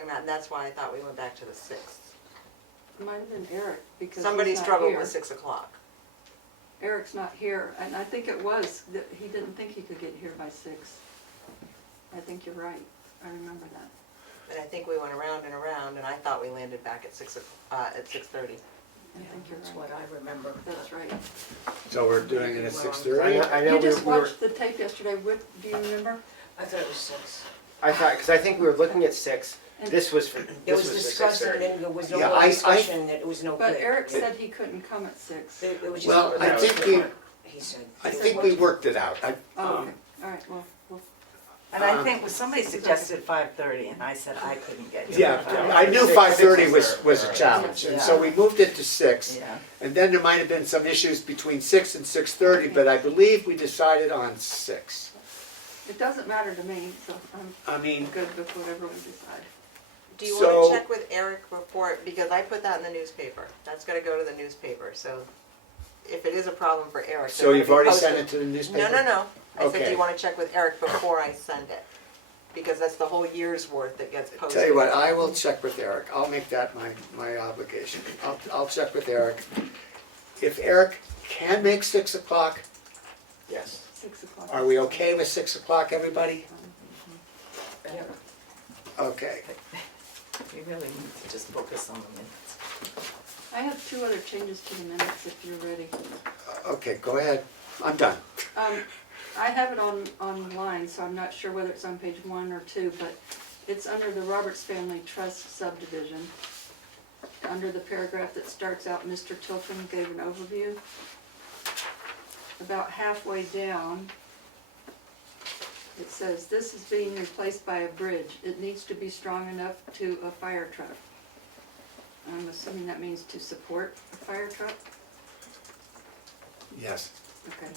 And that's why I thought we went back to the 6th. It might have been Eric, because Somebody he's not struggled here. with 6 o'clock. Eric's not here, and I think it was that he didn't think he could get here by 6. I think you're right, I remember that. And I think we went around and around, and I thought we landed back at 6:30. I think you're that's right. what I remember. That's right. So we're doing it at Well, 6:30? I know You just we were, watched the tape yesterday, do you remember? I thought it was 6. I thought, because I think we were looking at 6, And- this was for, It this was was for discussed and 6:30. then there was no Yeah, more I- discussion, that it was no good. But Eric said he couldn't come at 6. It was just. Well, I think we- He said. I think we worked it out. Oh, okay, all right, well, And I think somebody suggested 5:30 and I said I couldn't get here. Yeah, at 5:30. I knew 5:30 was a Yeah. challenge, and so we moved it to 6. Yeah. And then there might have been some issues between 6 and 6:30, but I believe we decided on 6. it doesn't matter to me, so I I'm mean, good with whatever we decide. Do you So- want to check with Eric before, because I put that in the newspaper. That's gonna go to the newspaper, so if it is a problem for Eric. so they're you've gonna be already sent posted. it to the newspaper? No. I said, do Okay. you want to check with Eric before I send it? Because that's the whole year's worth that gets posted. Tell you what, I will check with Eric. I'll make that my obligation. I'll check with Eric. If Eric can make 6 o'clock, Yes. 6 o'clock. are we okay with 6 o'clock, everybody? Yeah. Okay. We really need to just focus on the minutes. I have 2 other changes to the minutes if you're ready. Okay, go ahead. I'm done. I have it online, so I'm not sure whether it's on page 1 or 2, but it's under the Roberts Family Trust subdivision. Under the paragraph that starts out, Mr. Tilton gave an overview. About halfway down, it says, "This is being replaced by a bridge. It needs to be strong enough to a fire truck." I'm assuming that means to support a fire truck? Yes. Okay.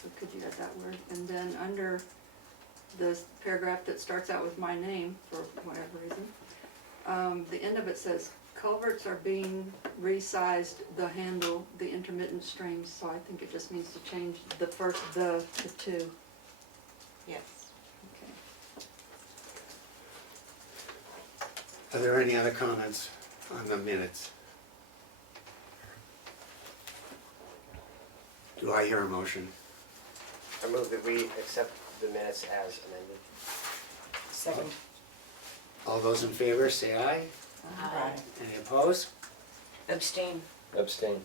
So could you add that word? And then under the paragraph that starts out with my name, for whatever reason, the end of it says, "Culverts are being resized, the handle, the intermittent streams," so I think it just needs to change the first, the two. Yes. Okay. Are there any other comments on the minutes? Do I hear a motion? I move that we accept the minutes as amended. Second. All those in favor, say aye. Aye. Any opposed? Abstain. Abstain.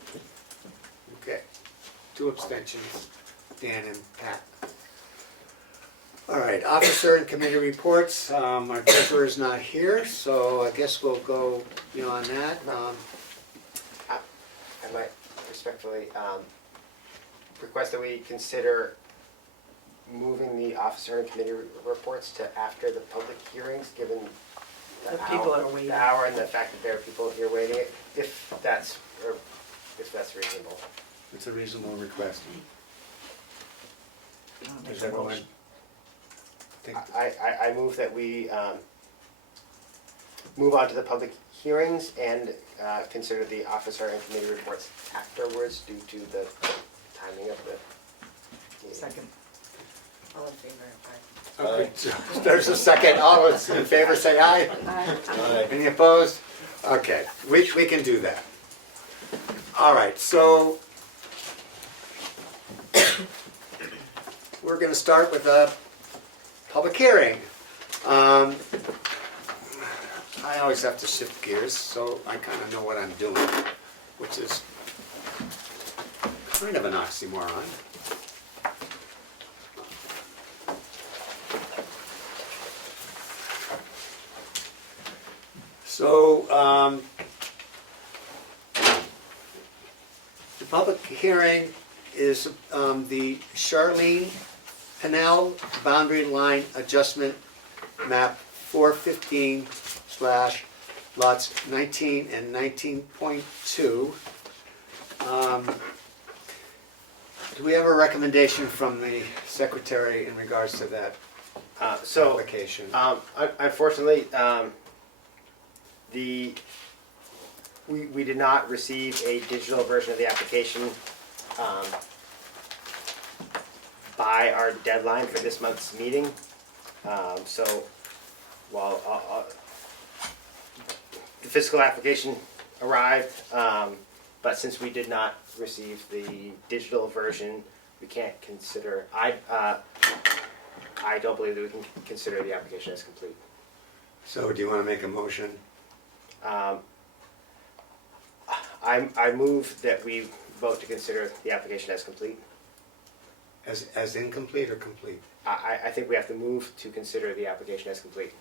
Okay. 2 abstentions, Dan and Pat. All right, officer and committee reports. Our treasurer is not here, so I guess we'll go beyond that. I might respectfully, request that we consider moving the officer and committee reports to after the public hearings, given The people are waiting. the hour and the fact that there are people here waiting, if that's reasonable. It's a reasonable request. Make Does a everyone motion. think? I move that we move on to the public hearings and consider the officer and committee reports afterwards due to the timing of the meeting. Second. All in favor, aye. Okay, so there's a second. All those in favor say aye. Aye. Any opposed? Okay, we can do that. All right, so we're going to start with a public hearing. I always have to shift gears, so I kind of know what I'm doing, which is kind of an oxymoron. So, the public hearing is the Charlene Canal Boundary Line Adjustment Map 415 / lots 19 and 19.2. Do we have a recommendation from the secretary in regards to that application? Unfortunately, we did not receive a digital version of the application by our deadline for this month's meeting. So while the physical application arrived, but since we did not receive the digital version, we can't consider, I don't believe that we can consider the application as complete. So do you want to make a motion? I move that we vote to consider the application as complete. As incomplete or complete? I think we have to move to consider the application as complete.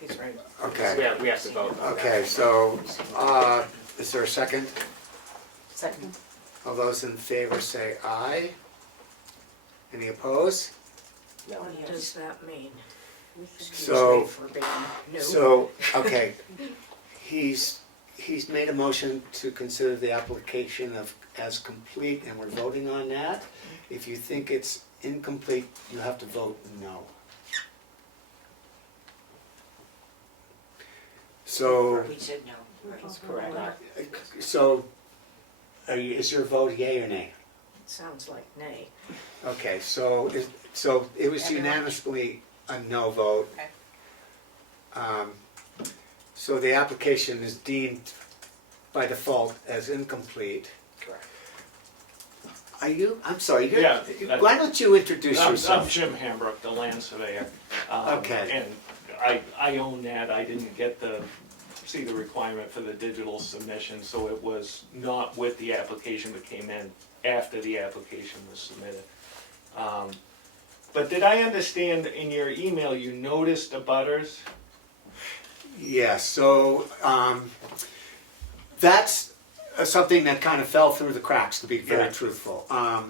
He's right. Okay. We have to vote on that. Okay, so, is there a second? Second. All those in favor say aye. Any opposed? No. What does that mean? So, For being new. so, okay, he's made a motion to consider the application as complete, and we're voting on that. If you think it's incomplete, you have to vote no. So, He said no. Right. That's correct. so, is your vote yea or nay? Sounds like nay. Okay, so it was unanimously a no vote. Okay. So the application is deemed by default as incomplete. Correct. I'm sorry, Yeah, why don't you introduce I'm yourself? Jim Hambrook, the land surveyor. Okay. And I own that, I didn't get see the requirement for the digital submission, so it was not with the application, but came in after the application was submitted. But did I understand in your email, you noticed abutters? Yeah, so that's something that kind of fell through the cracks, to be very Yeah. truthful. I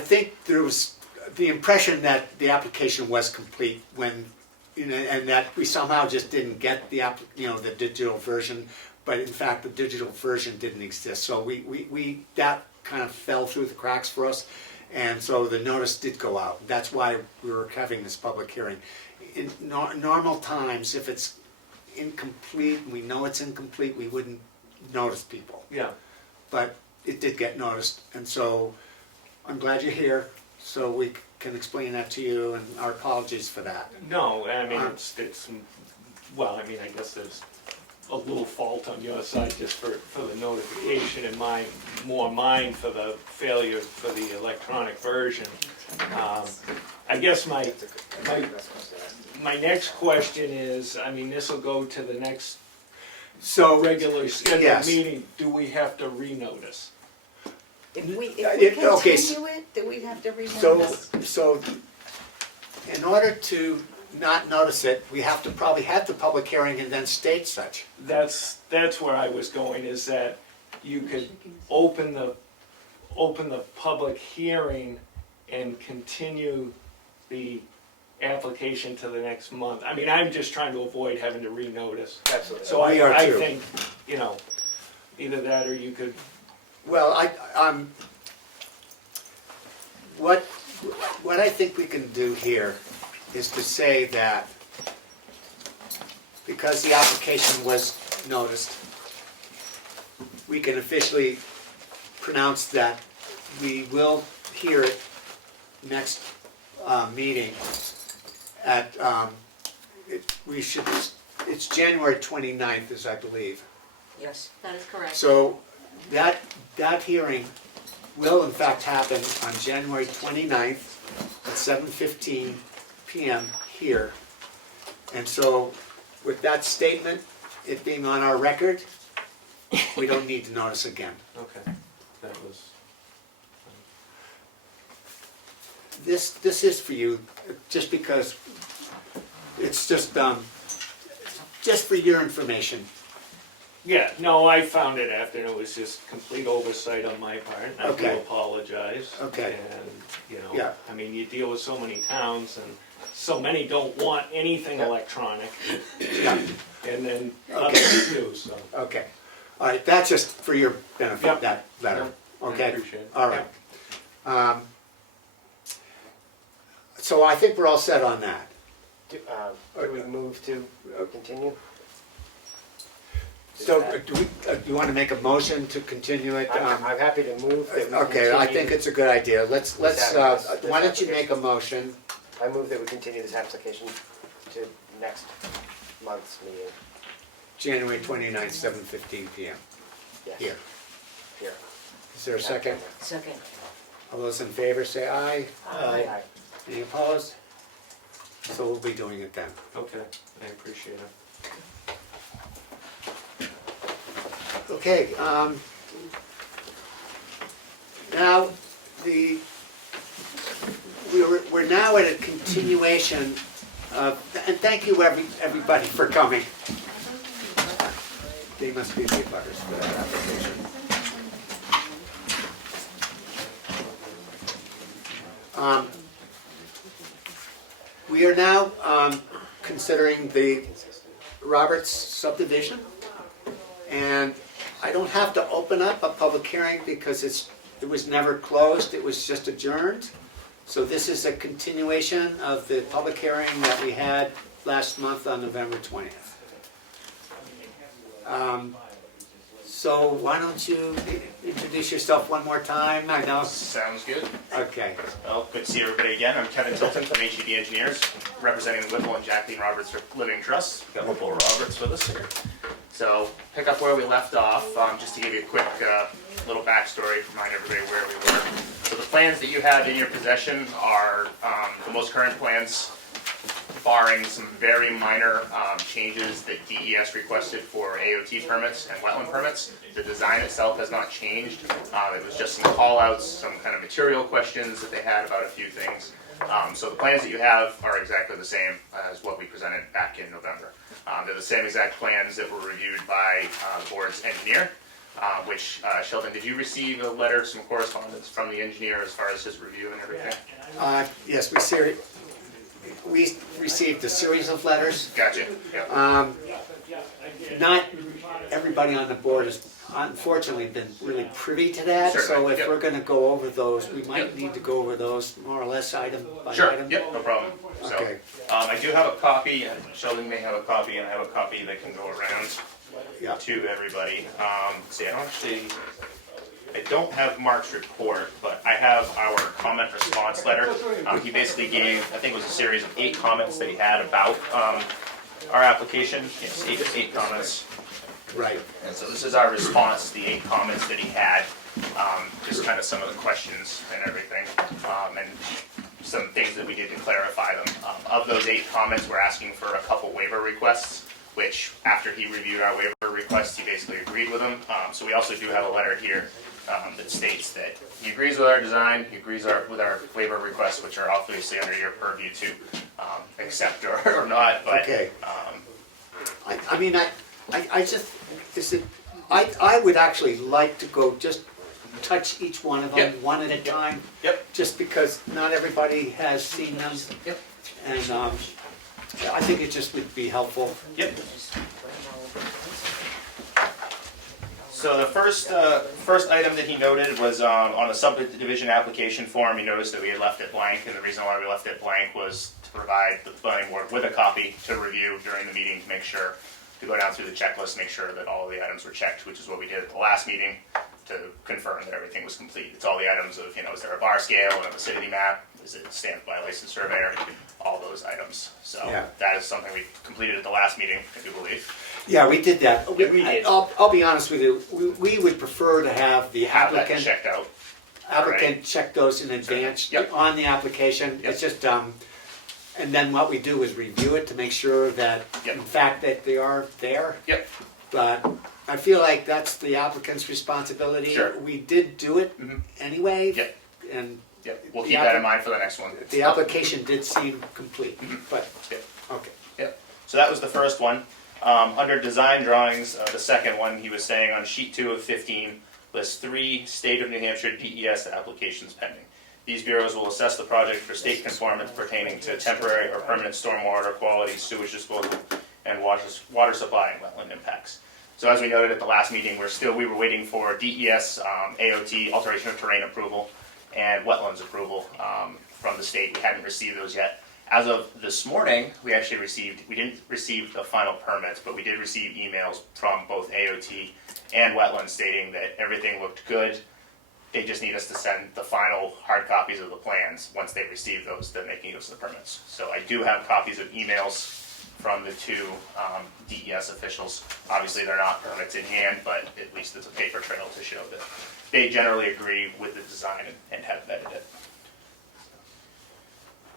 think there was the impression that the application was complete when, and that we somehow just didn't get the the digital version, but in fact the digital version didn't exist. So we that kind of fell through the cracks for us, and so the notice did go out. That's why we were having this public hearing. In normal times, if it's incomplete, we know it's incomplete, we wouldn't notice people. Yeah. But it did get noticed, and so I'm glad you're here, so we can explain that to you, and our apologies for that. No, I mean, well, I mean, I guess there's a little fault on your side just for the notification and mine for the failure for the electronic version. I guess my next question is, I mean, this will go to the next So, regularly scheduled Yes. meeting, do we have to renotice? If we okay, continue it, do we have to so, renotice? so, in order to not notice it, we have to probably have the public hearing and then state such. That's where I was going, is that you could open the public hearing and continue the application to the next month. I mean, I'm just trying to avoid having to renotice. Absolutely. So We are I too. think, either that or you could, Well, what I think we can do here is to say that because the application was noticed, we can officially pronounce that we will hear it next meeting at, it's January 29th, as I believe. Yes. That is correct. So that hearing will in fact happen on January 29th at 7:15 PM here. And so with that statement, it being on our record, we don't need to notice again. okay, that was, This is for you, just because it's just for your information. yeah, no, I found it after, and it was just complete oversight on my part, and I do Okay. apologize. Okay. And, Yeah. I mean, you deal with so many towns, and so many don't want anything electronic, Yeah, and then Okay. others do, so. okay. All right, that's just for your benefit, Yep. that letter, Yep. I okay? appreciate it. All right. So I think we're all set on that. Do we move to continue? So do you want to make a motion to continue it? I'm happy to move that we Okay, I think continue. it's a good idea. Let's, This why don't you make a motion? I move that we continue this application to next month's meeting. January 29th, 7:15 PM. Yes. Here. Here. Is there a second? Second. All those in favor say aye. Aye. Any opposed? So we'll be doing it then. Okay, I appreciate it. Okay, now, we're now at a continuation of, and thank you everybody for coming. They must be the abutters for that application. We are now considering the Roberts subdivision, and I don't have to open up a public hearing because it was never closed, it was just adjourned. So this is a continuation of the public hearing that we had last month on November 20th. So why don't you introduce yourself one more time? I know. Sounds good. Okay. Well, good to see everybody again. I'm Kevin Tilton from HEB Engineers, representing the Whipple and Jacqueline Roberts Living Trust. We've got Whipple Roberts with us here. So, pick up where we left off, just to give you a quick little backstory, remind everybody where we were. So the plans that you have in your possession are the most current plans, barring some very minor changes that DES requested for AOT permits and wetland permits. The design itself has not changed. It was just some call-outs, some kind of material questions that they had about a few things. So the plans that you have are exactly the same as what we presented back in November. They're the same exact plans that were reviewed by the board's engineer, which, Sheldon, did you receive a letter, some correspondence from the engineer as far as his review and everything? Yes, we received a series of letters. Gotcha, yeah. Not everybody on the board has unfortunately been really privy to that, so Certainly, if yep. we're gonna go over those, we might need to go over those more or less item by Sure, item. yep, no problem. So, Okay. I do have a copy, and Sheldon may have a copy, and I have a copy that can go around Yeah. to everybody. See, I don't have Mark's report, but I have our comment response letter. He basically gave, I think it was a series of 8 comments that he had about our application. Yes, eight comments. Right. And so this is our response to the 8 comments that he had, just kind of some of the questions and everything, and some things that we did to clarify them. Of those 8 comments, we're asking for a couple waiver requests, which after he reviewed our waiver requests, he basically agreed with them. So we also do have a letter here that states that he agrees with our design, he agrees with our waiver requests, which are obviously under your purview too. accept or not, but. Okay. I mean, I just, I would actually like to go just touch each one of them, Yep. one at a time. Yep. Just because not everybody has seen them. Yep. And I think it just would be helpful. Yep. So the first item that he noted was on the subdivision application form. He noticed that we had left it blank, and the reason why we left it blank was to provide the planning board with a copy to review during the meeting to make sure, to go down through the checklist, make sure that all of the items were checked, which is what we did at the last meeting to confirm that everything was complete. It's all the items of, is there a bar scale and a vicinity map? Is it stamped by a licensed surveyor? All those items. So Yeah. that is something we completed at the last meeting, I do believe. Yeah, we did that. Yeah, we did. I'll be honest with you, we would prefer to have the Have that applicant checked out. check those in advance Yep. on the application. Yep. It's just, and then what we do is review it to make sure that, Yep. in fact, that they are there. Yep. But I feel like that's the applicant's responsibility. Sure. We did do it Mhm. anyway. Yep. And Yep. We'll The keep that in app- mind for the next one. the application did seem complete, but, Yep. okay. Yep. So that was the first one. Under design drawings, the second one, he was saying on sheet 2 of 15 lists 3 state of New Hampshire DES applications pending. These bureaus will assess the project for state conformance pertaining to temporary or permanent stormwater quality, sewage disposal, and water supply and wetland impacts. So as we noted at the last meeting, we were waiting for DES, AOT, alteration of terrain approval, and wetlands approval from the state. We hadn't received those yet. As of this morning, we didn't receive the final permits, but we did receive emails from both AOT and wetlands stating that everything looked good. They just need us to send the final hard copies of the plans. Once they receive those, then they can give us the permits. So I do have copies of emails from the 2 DES officials. Obviously, they're not permits in hand, but at least it's a paper trail to show that they generally agree with the design and have vetted it.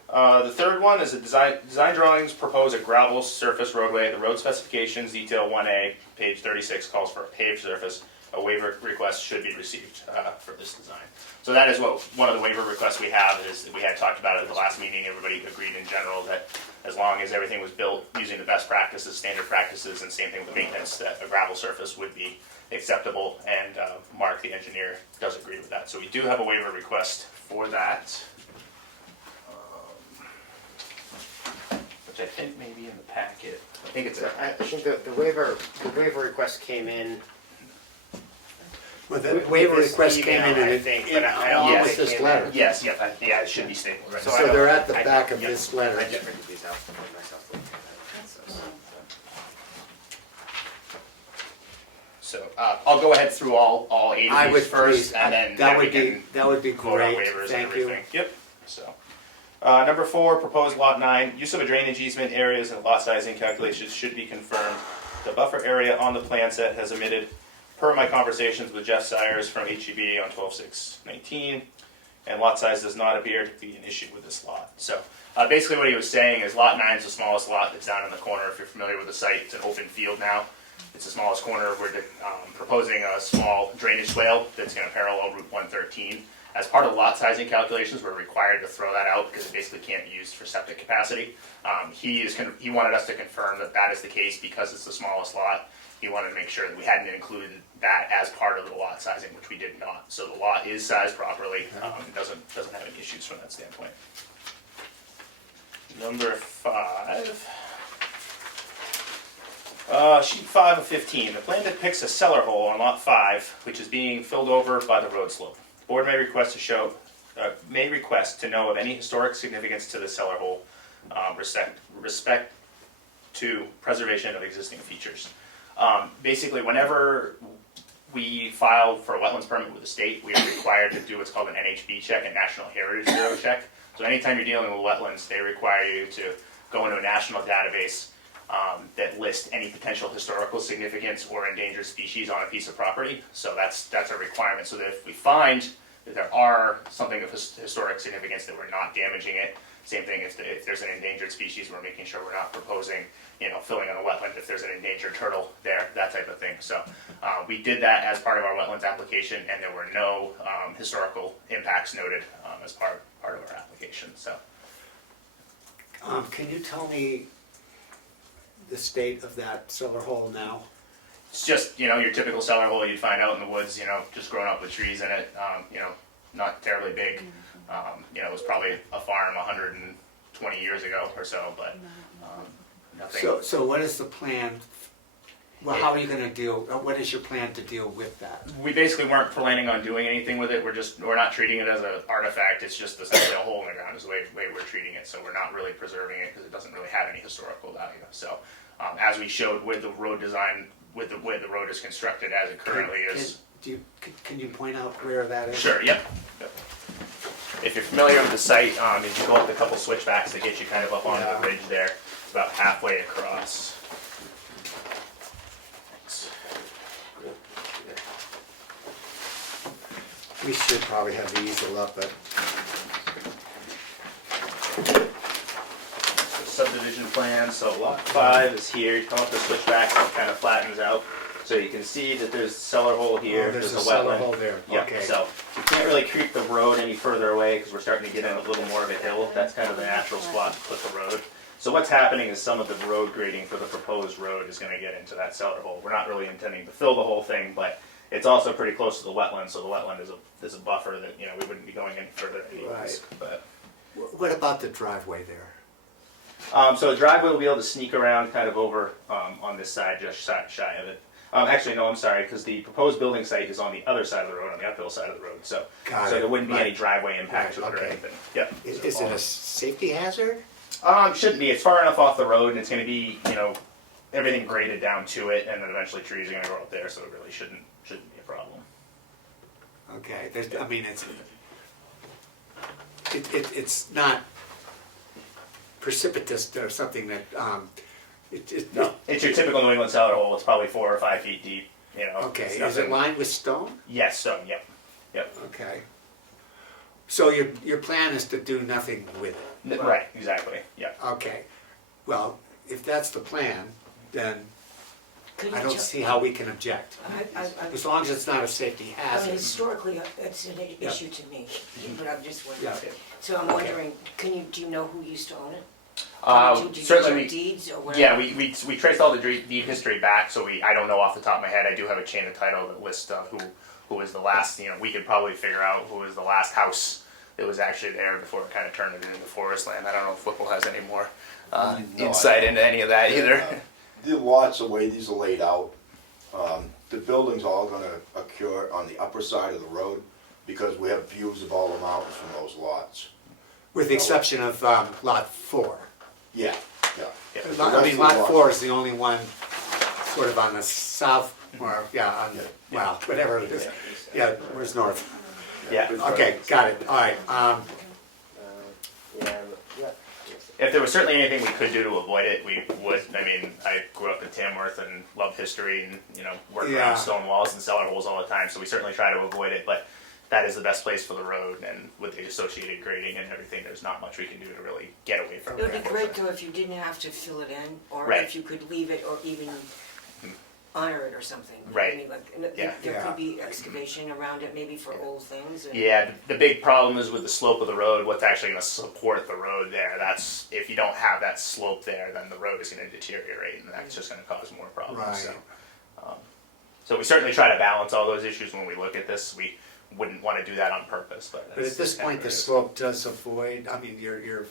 The third one is a design drawings propose a gravel surface roadway. The road specifications, detail 1A, page 36, calls for a paved surface. A waiver request should be received for this design. So that is one of the waiver requests we have is, we had talked about it at the last meeting. Everybody agreed in general that as long as everything was built using the best practices, standard practices, and same thing with maintenance, that a gravel surface would be acceptable, and Mark, the engineer, does agree with that. So we do have a waiver request for that. Which I think may be in the packet. I think the waiver request came in. Well, the With waiver this request came in email, I and think, it, but I don't along know with if it this came letter. in. Yes, it should be stapled, right? So So they're at the back of yeah. this letter. I just printed these out for myself. to look at. So, I'll go ahead through all 8 I of would these first, please, and then that we would can be, that would be vote on great, waivers and thank you. everything. Yep, so. Number 4, proposed lot 9, use of a drainage easement areas and lot sizing calculations should be confirmed. The buffer area on the plan set has omitted, per my conversations with Jeff Sires from HEB on 12/6/19, and lot size does not appear to be an issue with this lot. So, basically what he was saying is lot 9 is the smallest lot that's down in the corner. If you're familiar with the site, it's an open field now. It's the smallest corner. We're proposing a small drainage swale that's going to parallel Route 113. As part of lot sizing calculations, we're required to throw that out because it basically can't be used for septic capacity. He wanted us to confirm that that is the case because it's the smallest lot. He wanted to make sure that we hadn't included that as part of the lot sizing, which we did not. So the lot is sized properly. It doesn't have any issues from that standpoint. Number 5. Sheet 5 of 15. The plan depicts a cellar hole on lot 5, which is being filled over by the road slope. The board may request to know of any historic significance to the cellar hole, respect to preservation of existing features. Basically, whenever we file for a wetlands permit with the state, we are required to do what's called an NHB check, a National Heritage Bureau check. So anytime you're dealing with wetlands, they require you to go into a national database that lists any potential historical significance or endangered species on a piece of property. So that's a requirement, so that if we find that there are something of historic significance, that we're not damaging it. Same thing if there's an endangered species, we're making sure we're not proposing, filling in a wetland if there's an endangered turtle there, that type of thing. So we did that as part of our wetlands application, and there were no historical impacts noted as part of our application. So Can you tell me the state of that cellar hole now? It's just, you know, your typical cellar hole you'd find out in the woods, you know, just growing up with trees in it, you know, not terribly big. You know, it was probably a farm 120 years ago or so, but nothing. So what is the plan? Well, how are you gonna what is your plan to deal with that? We basically weren't planning on doing anything with it. We're not treating it as an artifact. It's just essentially a hole in the ground is the way we're treating it. So we're not really preserving it because it doesn't really have any historical value. So as we showed with the road design, with the way the road is constructed as it currently is. Can you point out where that is? Sure, yep. If you're familiar with the site, if you go up the couple switchbacks that get you kind of up onto the ridge there, it's about halfway across. We should probably have the easel up, but Subdivision plan, so lot 5 is here, you come up the switchback and it kind of flattens out. So you can see that there's a cellar hole here, there's a a cellar wetland. hole there. Yep, Okay. so you can't really creep the road any further away because we're starting to get in a little more of a hill. That's kind of the natural spot to put the road. So what's happening is some of the road grading for the proposed road is going to get into that cellar hole. We're not really intending to fill the whole thing, but it's also pretty close to the wetland, so the wetland is a buffer that, you know, we wouldn't be going any further anyways. Right. But What about the driveway there? so the driveway will be able to sneak around kind of over on this side, just shy of it. Actually, no, I'm sorry, because the proposed building site is on the other side of the road, on the uphill side of the road. So, Got so it. there wouldn't be Right. any driveway impact to Right, it or okay. anything. Yep. Is it a safety hazard? Shouldn't be. It's far enough off the road, and it's going to be, you know, everything graded down to it, and then eventually trees are going to grow up there, so it really shouldn't be a problem. Okay, I mean, it's not precipitous or something that, No, it's your typical New England cellar hole. It's probably 4 or 5 feet deep. You know. okay, it's is nothing- it lined with stone? Yes, stone. Yep. Yep. Okay. So your plan is to do nothing with it? Right. Exactly. Yeah. Okay, well, if that's the plan, then Could I you don't tell- see how we can object. As long as it's not a safety I mean, hazard. historically, it's an Yeah. issue to me, but I'm just wondering. Yeah. So I'm wondering, do you know who used to own it? Did you Certainly. do deeds or whatever? Yeah, we traced all the deed history back, so I don't know off the top of my head. I do have a chain of title that lists who was the last. You know, we could probably figure out who was the last house that was actually there before it kind of turned it into forest land. I don't know if Whipple has any more No, insight into any of that either. The lots, the way these are laid out, the building's all gonna occur on the upper side of the road because we have views of all the mountains from those lots. With the exception of lot 4. Yeah. I mean, lot 4 is the only one sort of on the south, or, well, whatever it is. Yeah, where's north? Yeah. Okay, got it, all right. If there was certainly anything we could do to avoid it, we would. I mean, I grew up in Tamworth and love history and, you know, work Yeah. around stone walls and cellar holes all the time, so we certainly try to avoid it, but that is the best place for the road, and with the associated grading and everything, there's not much we can do to really get away from It it. would be great though if you didn't have to fill it in, or Right. if you could leave it, or even honor it or something. Right. I mean, like, Yeah. there Yeah. could be excavation around it, maybe for old things. And Yeah, the big problem is with the slope of the road, what's actually going to support the road there. That's, if you don't have that slope there, then the road is going to deteriorate, and that's just going to cause more problems. Right. So we certainly try to balance all those issues when we look at this. We wouldn't want to do that on purpose, but But that's at this just kind point, of the what it is. slope does avoid, I mean, your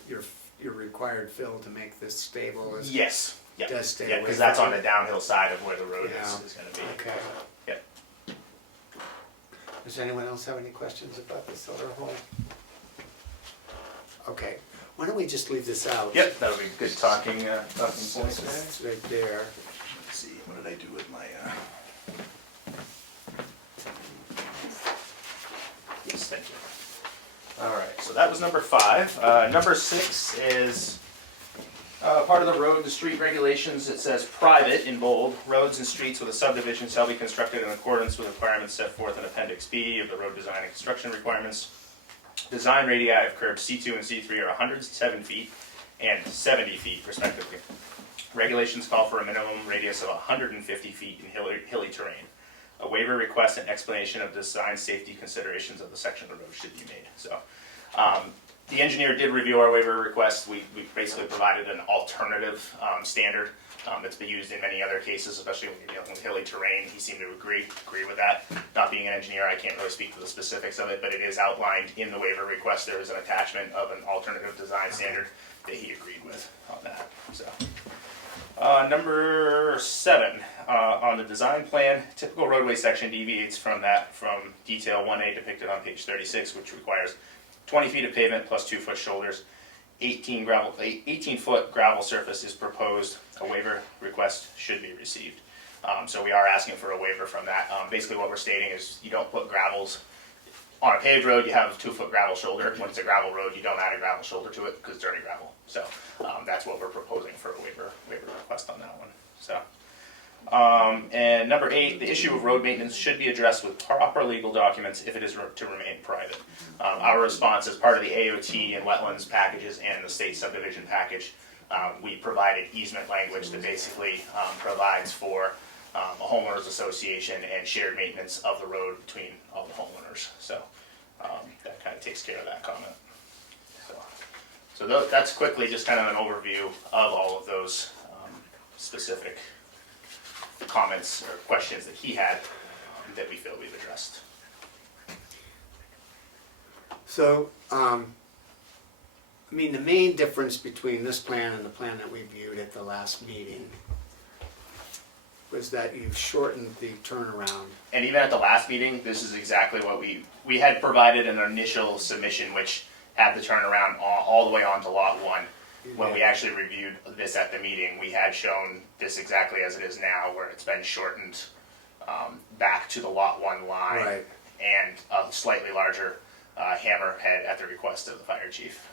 required fill to make this stable is. Yes, yeah, Does stay yeah, away because that's from on it. the downhill side of where the road Yeah. is going to be. Okay. Yep. Does anyone else have any questions about the solar hole? Okay, why don't we just leave this out? Yep, that would be good talking So points. that's right there. Let's see, what did I do with my, Yes, thank you. All right, so that was number 5. Number 6 is part of the road and street regulations. It says private in bold. Roads and streets with a subdivision shall be constructed in accordance with requirements set forth in Appendix B of the road design and construction requirements. Design radii of curbs C2 and C3 are 107 feet and 70 feet respectively. Regulations call for a minimum radius of 150 feet in hilly terrain. A waiver request and explanation of design safety considerations of the section of the road should be made. So, The engineer did review our waiver request. We basically provided an alternative standard that's been used in many other cases, especially when you're dealing with hilly terrain. He seemed to agree with that. Not being an engineer, I can't really speak to the specifics of it, but it is outlined in the waiver request. There is an attachment of an alternative design standard that he agreed with on that. So, number 7 on the design plan, typical roadway section deviates from detail 1A depicted on page 36, which requires 20 feet of pavement plus 2-foot shoulders. 18-foot gravel surface is proposed. A waiver request should be received. So we are asking for a waiver from that. Basically what we're stating is you don't put gravels on a paved road, you have a 2-foot gravel shoulder. When it's a gravel road, you don't add a gravel shoulder to it because it's dirty gravel. So that's what we're proposing for a waiver request on that one. So. And number 8, the issue of road maintenance should be addressed with proper legal documents if it is to remain private. Our response as part of the AOT and wetlands packages and the state subdivision package, we provided easement language that basically provides for a homeowners association and shared maintenance of the road between all the homeowners. So that kind of takes care of that comment. So that's quickly just kind of an overview of all of those specific comments or questions that he had that we feel we've addressed. So, I mean, the main difference between this plan and the plan that we viewed at the last meeting was that you've shortened the turnaround. And even at the last meeting, this is exactly what we had provided an initial submission which had the turnaround all the way on to lot 1. When we actually reviewed this at the meeting, we had shown this exactly as it is now, where it's been shortened back to the lot 1 line, Right. and a slightly larger hammerhead at the request of the fire chief.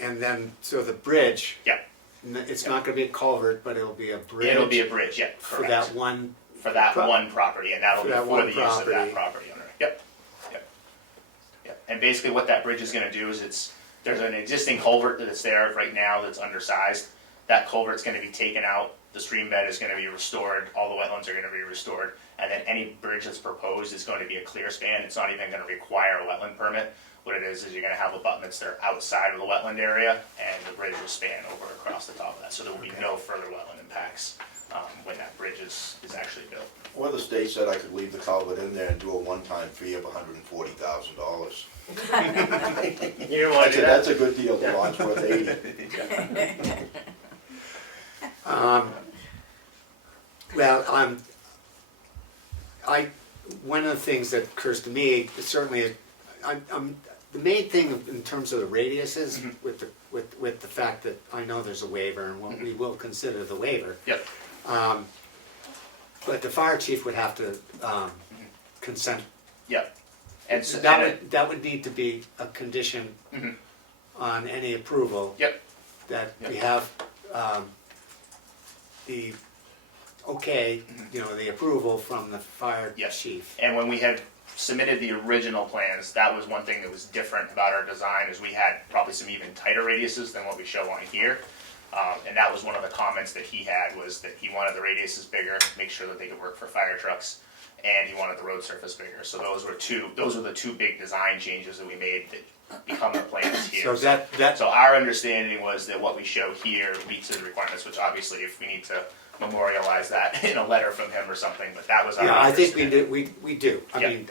And then, so the bridge, Yep, it's not gonna be a culvert, but it'll be a bridge. it'll be a bridge, yeah, for correct. that one. For that pro- one property, and that'll for be that for one the use of that property. property owner. Yep. And basically what that bridge is gonna do is there's an existing culvert that's there right now that's undersized. That culvert's gonna be taken out, the stream bed is gonna be restored, all the wetlands are gonna be restored, and then any bridge that's proposed is going to be a clear span. It's not even gonna require a wetland permit. What it is you're gonna have abutments that are outside of the wetland area, and the bridge will span over across the top of that, so there will be no further wetland impacts when that bridge is actually built. Well, the state said I could leave the culvert in there and do a one-time fee of $140,000. You didn't want I to do said, that? that's a good deal, the lot's worth 80. Well, one of the things that occurs to me is certainly, the main thing in terms of the radiuses, with the fact that I know there's a waiver and we will consider the waiver. Yep. But the fire chief would have to consent. Yep. And so, That would need to be a condition Mhm. on any approval. Yep. That we Yep. have the the approval from the fire Yes. chief. And when we had submitted the original plans, that was one thing that was different about our design, is we had probably some even tighter radiuses than what we show on here. And that was one of the comments that he had, was that he wanted the radiuses bigger, make sure that they could work for fire trucks, and he wanted the road surface bigger. So those were the two big design changes that we made that become the plans here. So that So our understanding was that what we show here meets the requirements, which obviously if we need to memorialize that in a letter from him or something, but that was our yeah, I think we understanding. do. We do. I Yeah. mean,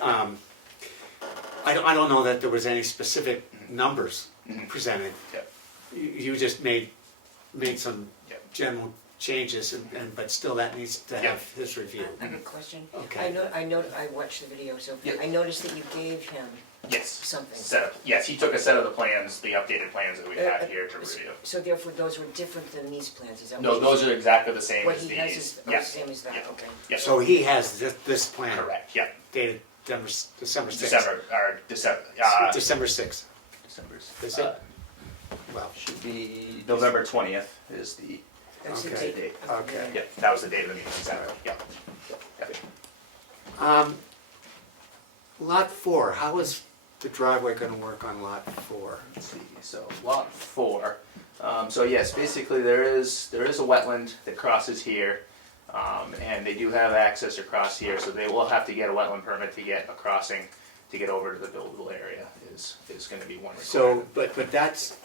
I don't know that there was any specific numbers presented. Yeah. You just made some Yeah. general changes, but still that needs to Yeah. have his review. I have a question. Okay. I watched the video, so Yeah. I noticed that you gave him Yes. something. Yes, he took a set of the plans, the updated plans that we had here to review. So therefore, those were different than these plans, is that what No, you're those saying? are exactly the same What as he has these. is the Yes. same as that, Yeah. okay. Yep. So he has this plan Correct, yep. dated December 6th. December December 6th. Is it? Well, Should be November 20th is the, That's the Okay. date of the Okay. meeting. yep, that was the date of the meeting, exactly, yep. Lot 4, how is the driveway gonna work on lot 4? Let's see, so lot 4, so yes, basically there is a wetland that crosses here, and they do have access across here, so they will have to get a wetland permit to get a crossing to get over to the buildable area is gonna be one So, requirement. but that's,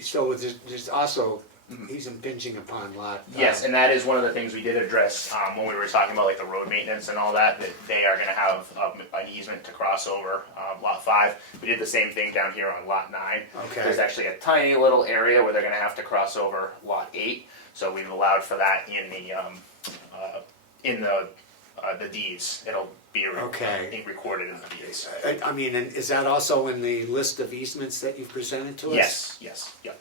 so there's also, he's impinging upon lot. Yes, and that is one of the things we did address, when we were talking about like the road maintenance and all that, that they are gonna have an easement to cross over, lot 5. We did the same thing down here on lot 9. Okay. There's actually a tiny little area where they're gonna have to cross over lot 8, so we've allowed for that in the deeds. It'll be Okay. recorded in the deeds. I mean, and is that also in the list of easements that you've presented to us? Yes, yep.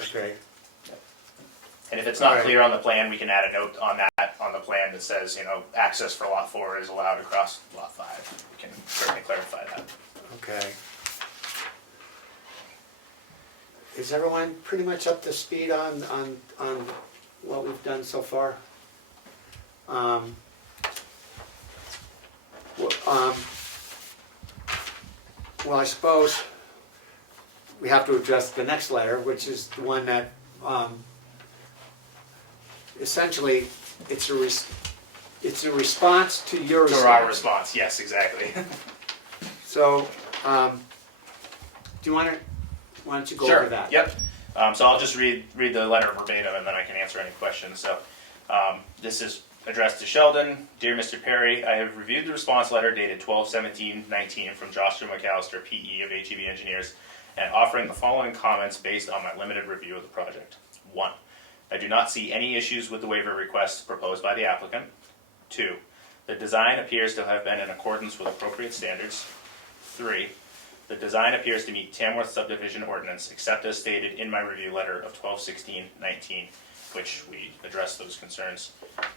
Okay, And if it's not Alright. clear on the plan, we can add a note on that, on the plan that says, access for lot 4 is allowed across lot 5. We can certainly clarify that. okay. Is everyone pretty much up to speed on what we've done so far? Well, I suppose we have to address the next letter, which is the one that, essentially, it's a response to your To our response. response, yes, exactly. So, do you wanna, why don't you go over that? Yep. So I'll just read the letter verbatim and then I can answer any questions. So this is addressed to Sheldon. Dear Mr. Perry, I have reviewed the response letter dated 12/17/19 from Joshua McAllister, PE of HEB Engineers, and offering the following comments based on my limited review of the project. 1. I do not see any issues with the waiver request proposed by the applicant. 2. The design appears to have been in accordance with appropriate standards. 3. The design appears to meet Tamworth subdivision ordinance, except as stated in my review letter of 12/16/19, which we addressed those concerns.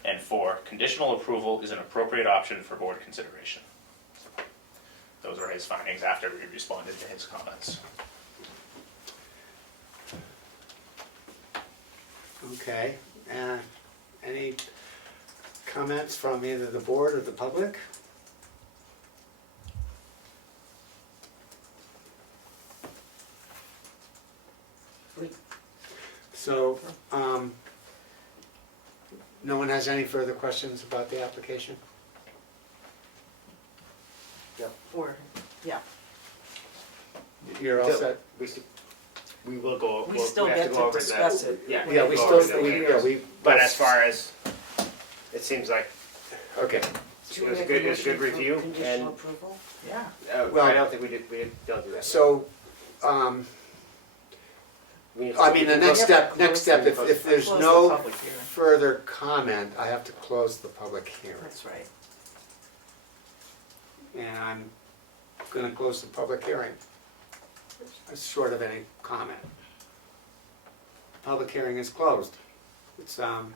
And 4. Conditional approval is an appropriate option for board consideration. Those are his findings after we responded to his comments. Okay, any comments from either the board or the public? So, no one has any further questions about the application? Or, yeah, You're all set? We will go. we still have get go to over discuss the, it. Yeah, Yeah, we go still, over the waivers. we. But as far as, it seems like Okay, Should we It was make good- it was a motion good for review, Conditional and- approval? Yeah, Well- I don't think don't do that. so, We need I mean, the next step, if there's Close the no public hearing. further comment, I have to close the public hearing. that's right. And I'm gonna close the public hearing, short of any comment. Public hearing is closed. It's, well,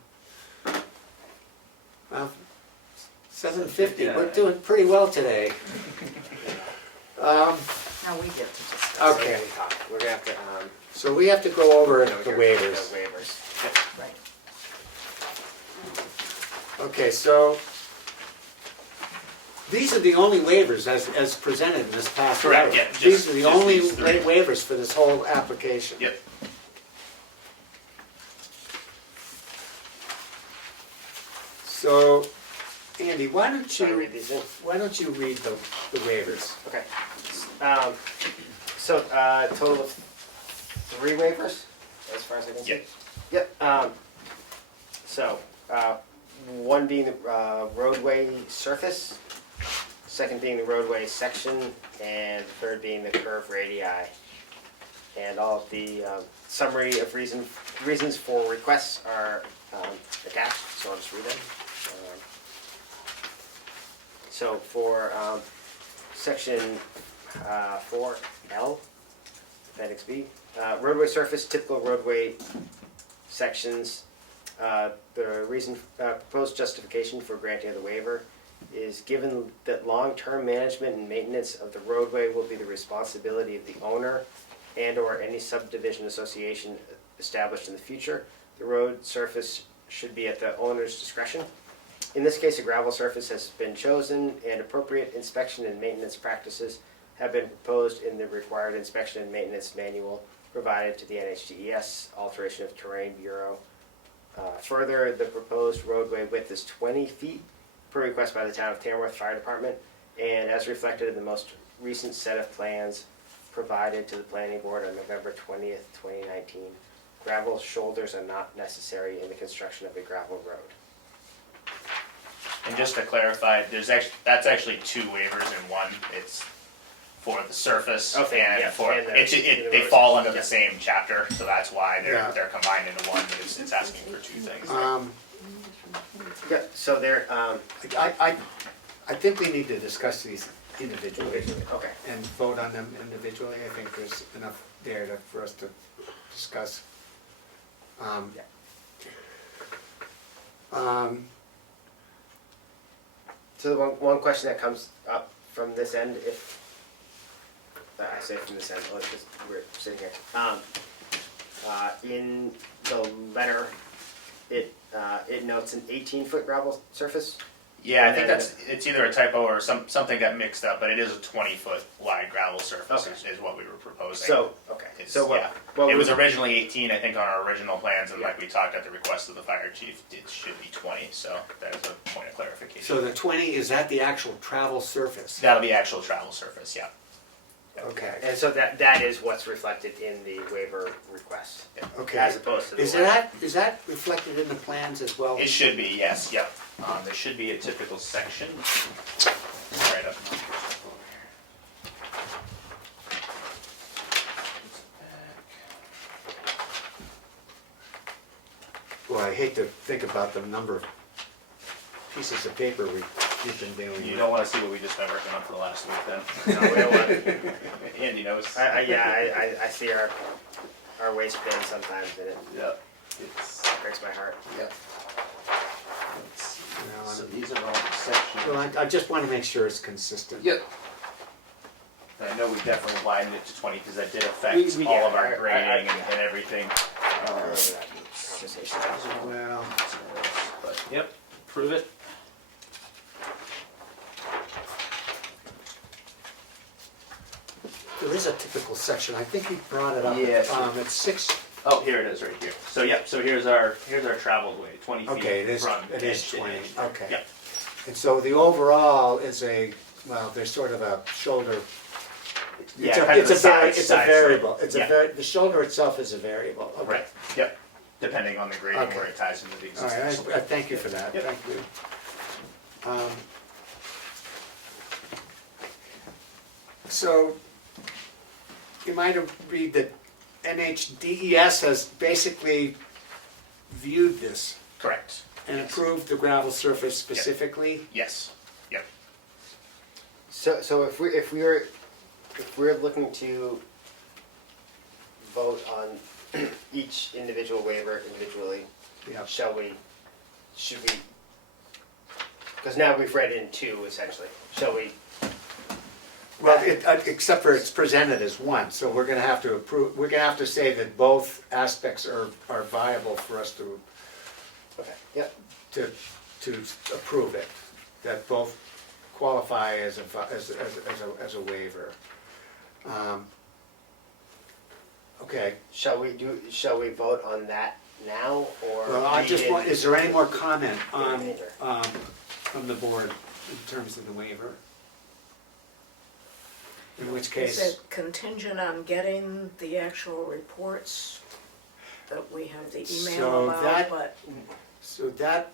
7:50, we're doing pretty well today. Now we get to discuss. Okay, We're gonna have to, so we have to go over the we're gonna waivers. The waivers. Right. Okay, so these are the only waivers as presented in this past Correct, letter. yeah, These are the just only these three. waivers for this whole application. Yep. So, Andy, why don't Should I you, read these in? read the waivers? Okay. So, total of 3 waivers, as far as I can see? Yep. Yep. So, one being the roadway surface, second being the roadway section, and third being the curve radii. And all of the summary of reasons for requests are attached, so I'll just read them. So for section 4L, appendix B, roadway surface, typical roadway sections. The reason, proposed justification for granting of the waiver is given that long-term management and maintenance of the roadway will be the responsibility of the owner and/or any subdivision association established in the future, the road surface should be at the owner's discretion. In this case, a gravel surface has been chosen and appropriate inspection and maintenance practices have been proposed in the required inspection and maintenance manual provided to the NHDES, Alteration of Terrain Bureau. Further, the proposed roadway width is 20 feet per request by the town of Tamworth Fire Department, and as reflected in the most recent set of plans provided to the planning board on November 20th, 2019. Gravel shoulders are not necessary in the construction of a gravel road. And just to clarify, that's actually 2 waivers in one. It's for the surface Okay, and yeah, for, and they fall under the yeah. same chapter, so that's why Yeah. they're combined into one, but it's asking for 2 things. Yeah, so there, I think we need to discuss these individually okay. and vote on them individually. I think there's enough there for us to discuss. So the one question that comes up from this end, if, I say from this end, well, it's just, we're sitting here. In the letter, it notes an 18-foot gravel surface. Yeah, I think it's either a typo or something got mixed up, but it is a 20-foot wide gravel surface Okay. is what we were proposing. So, okay, It's- so yeah. what It was we- originally 18, I think, on our original plans, and Yeah. like we talked at the request of the fire chief, it should be 20, so that is a point of clarification. So the 20, is that the actual travel surface? That'll be actual travel surface, yeah. Okay, And so that is what's reflected in the waiver request, okay. as opposed to the Is letter. that reflected in the plans as well? It should be, yes, yep. There should be a typical section right up. Well, I hate to think about the number of pieces of paper we've been dealing You with. don't want to see what we just been working on for the last week then. No, we don't want- Andy knows. I see our waste bin sometimes, and it Yep. It's, breaks my heart. yep. No, So these are all the sections. Well, I just want to make sure it's consistent. Yep. I know we definitely widened it to 20 because that did affect We- all of yeah, our grading and everything. I remember that conversation. Well, But, yep, prove it. there is a typical section, I think he brought it up. Yes. It's 6, Oh, here it is right here. So, yep, so here's our traveled way, 20 feet okay, it is from it edge is to 20, edge. okay. Yep. And so the overall is there's sort of a shoulder. Yeah, kind of the size- It's a size. variable, Yeah. the shoulder itself is a variable, okay. Right, yep, depending on the grading Okay. where it ties into the All right, existing. I thank you for that, Yep. thank you. So, you might have read that NHDES has basically viewed this Correct, and approved the gravel surface specifically. yes, yep. So if we're looking to vote on each individual waiver individually, Yeah. should we, because now we've read in 2 essentially, shall we? Well, except for it's presented as one, so we're gonna have to approve, we're gonna have to say that both aspects are viable for us to Okay, yeah, approve it, that both qualify as a waiver. Okay, shall we vote on that now, or? well, I just read want, it is there any more comment on, later? from the board in terms of the waiver? In which Is case, it contingent on getting the actual reports that we have the So email that- about, but so that,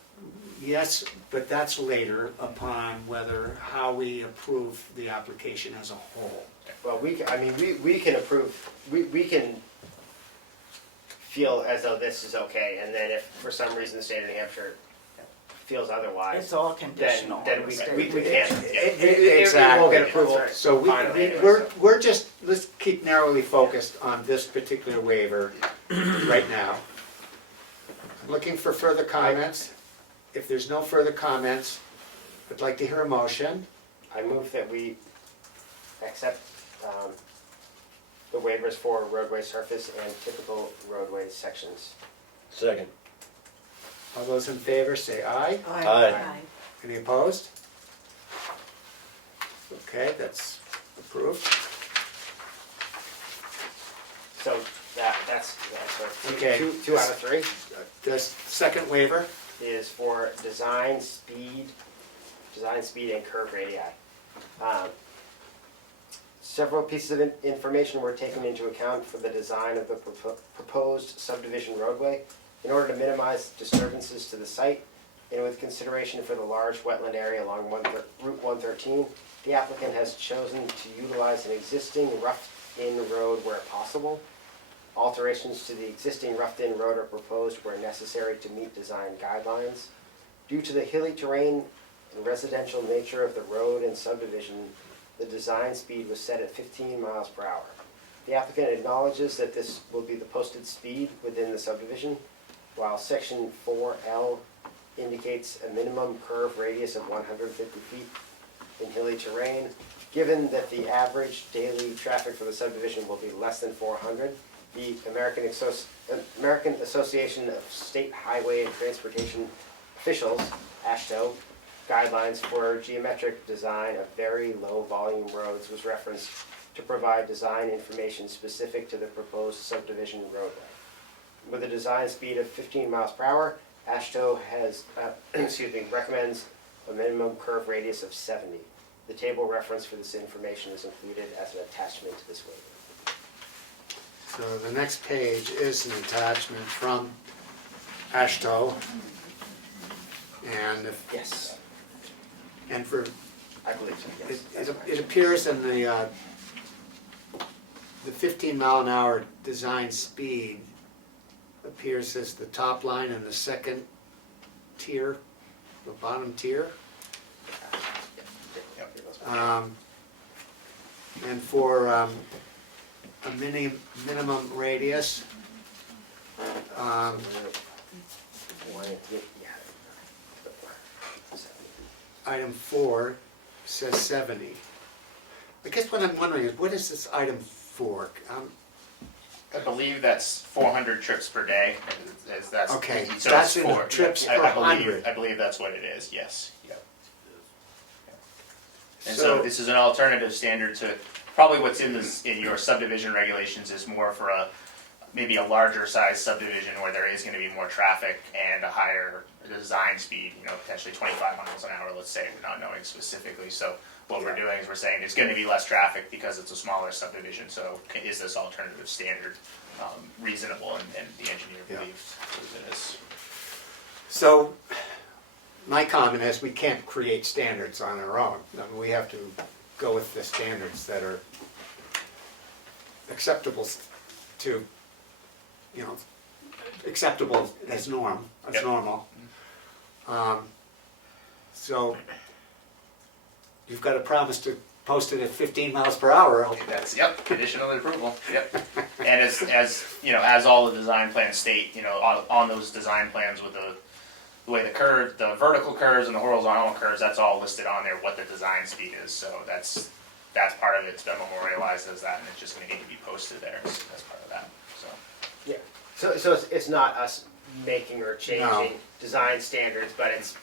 yes, but that's later upon how we approve the application as a whole. Well, we can approve, we can feel as though this is okay, and then if for some reason the state of New Hampshire feels otherwise, it's all conditional. then on we the state. can't. Exactly. We won't get approval. So finally anyway, we're just, let's keep narrowly focused on this particular waiver right now. I'm looking for further comments. If there's no further comments, I'd like to hear a motion. I move that we accept the waivers for roadway surface and typical roadway sections. Second. All those in favor say aye. Aye. Any opposed? Okay, that's approved. So that's so Okay. two out of 3 The second waiver, is for design speed and curve radii. Several pieces of information were taken into account for the design of the proposed subdivision roadway in order to minimize disturbances to the site, and with consideration for the large wetland area along Route 113, the applicant has chosen to utilize an existing roughed-in road where possible. Alterations to the existing roughed-in road are proposed where necessary to meet design guidelines. Due to the hilly terrain and residential nature of the road and subdivision, the design speed was set at 15 miles per hour. The applicant acknowledges that this will be the posted speed within the subdivision, while section 4L indicates a minimum curve radius of 150 feet in hilly terrain. Given that the average daily traffic for the subdivision will be less than 400, the American Association of State Highway and Transportation Officials, AASHTO, guidelines for geometric design of very low volume roads was referenced to provide design information specific to the proposed subdivision roadway. With a design speed of 15 miles per hour, AASHTO has, recommends a minimum curve radius of 70. The table reference for this information is included as an attachment to this waiver. So the next page is an attachment from AASHTO. And if, Yes, and for, I believe so, yes. it appears in the 15 mile an hour design speed appears as the top line in the second tier, the bottom tier. And for a minimum radius, item 4 says 70. I guess what I'm wondering is, what is this item 4? I believe that's 400 trips per day. That's Okay, so that's it's in four. trips I per believe 100. I believe that's what it is. Yes. Yep. And So- so this is an alternative standard to probably what's in your subdivision regulations is more for maybe a larger size subdivision where there is going to be more traffic and a higher design speed, potentially 25 miles an hour, let's say, we're not knowing specifically. So what we're doing is we're saying it's going to be less traffic because it's a smaller subdivision. So is this alternative standard reasonable? And the engineer believes it is. So my comment is we can't create standards on our own. I mean, we have to go with the standards that are acceptable to, acceptable as Yep. normal. So you've got to promise to post it at 15 miles per hour. That's conditional approval. Yep. And as all the design plans state, on those design plans with the way the vertical curves and the horizontal curves, that's all listed on there what the design speed is. So that's part of it. It's been memorialized as that, and it's just going to need to be posted there as part of that. So Yeah, so it's not us making or changing No. design standards, but it's,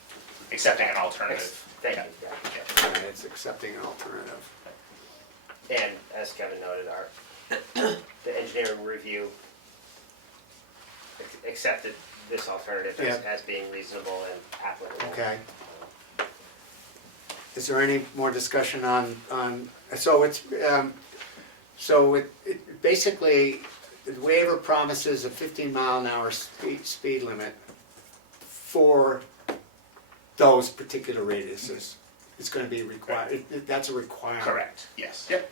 accepting an alternative. thank you. Yeah. And it's accepting an alternative. And as Kevin noted, the engineering review accepted this alternative as being reasonable and applicable. Okay. Is there any more discussion on so it's, so it basically, the waiver promises a 15 mile an hour speed limit for those particular radiuses. It's going to be required, that's a requirement. Correct. Yes. Yep.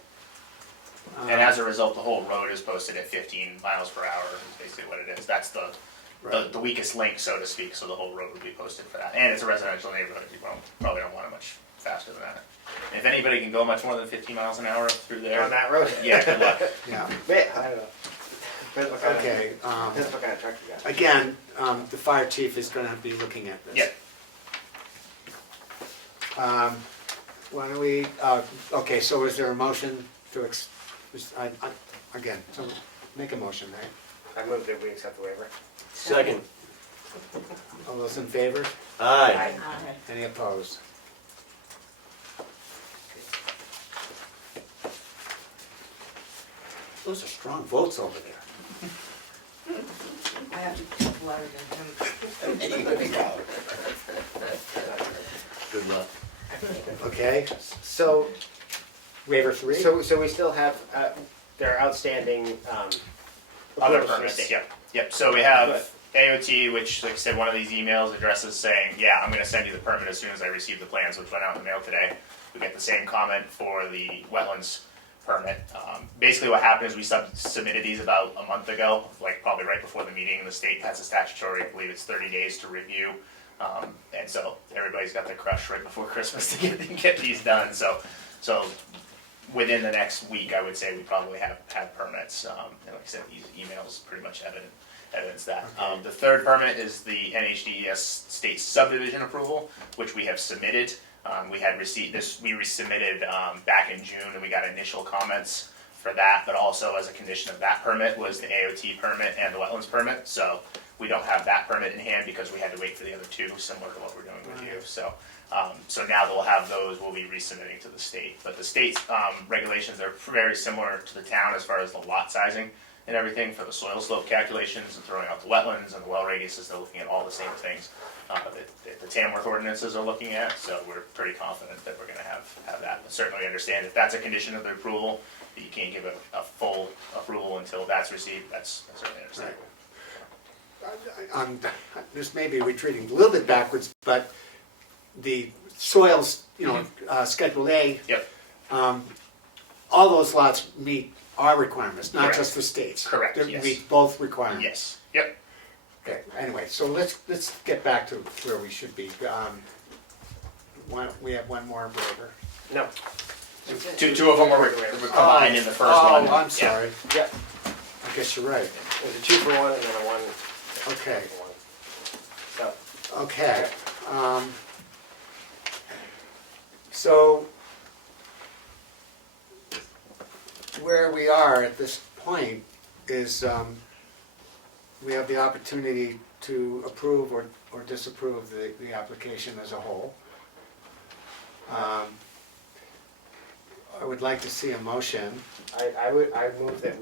And as a result, the whole road is posted at 15 miles per hour. Is basically what it is. That's the weakest link, so to speak. So the whole road would be posted for that. And it's a residential neighborhood. You probably don't want it much faster than that. And if anybody can go much more than 15 miles an hour up through there, On that road? yeah, good luck. Yeah, Man, I don't know. Depends what kind of- okay. Depends what kind of truck you got. Again, the fire chief is going to be looking at this. Yeah. Why don't we, okay, so is there a motion to, again, so make a motion, right? I move that we accept the waiver. Second. All those in favor? Aye. Any opposed? Those are strong votes over there. I have to talk louder than him. Good luck. Okay, So, waiver 3? So we still have, there are outstanding, Other approvals from the permits, state. yep. So we have AOT, which, like I said, one of these emails addresses saying, yeah, I'm gonna send you the permit as soon as I receive the plans, which went out in the mail today. We get the same comment for the wetlands permit. Basically what happened is we submitted these about a month ago, like probably right before the meeting. The state has a statutory, I believe it's 30 days to review. And so everybody's got their crush right before Christmas to get these done. So within the next week, I would say we probably have permits. And like I said, these emails pretty much evidence that. Okay. The third permit is the NHDES state subdivision approval, which we have submitted. We had received this, we resubmitted back in June, and we got initial comments for that, but also as a condition of that permit was the AOT permit and the wetlands permit. So we don't have that permit in hand because we had to wait for the other two, similar to what we're doing with you. So now that we'll have those, we'll be resubmitting to the state. But the state's regulations are very similar to the town as far as the lot sizing and everything for the soil slope calculations and throwing out the wetlands and the well radiuses. They're looking at all the same things that the Tamworth ordinances are looking at. So we're pretty confident that we're going to have that. But certainly understand if that's a condition of the approval, that you can't give a full approval until that's received. That's certainly understandable. This may be retreating a little bit backwards, but the soils, Schedule A, Yep. all those lots meet our requirements, not Correct. just the states. Correct, They yes. meet both requirements. Yes. Yep. Okay, anyway, so let's get back to where we should be. We have one more waiver. No, Two of them were combined in the first one. Oh, I'm Yeah. sorry. yeah, I guess you're right. there's a 2 for 1 and then a 1 Okay, for 1. So, okay. So where we are at this point is we have the opportunity to approve or disapprove the application as a whole. I would like to see a motion. I move that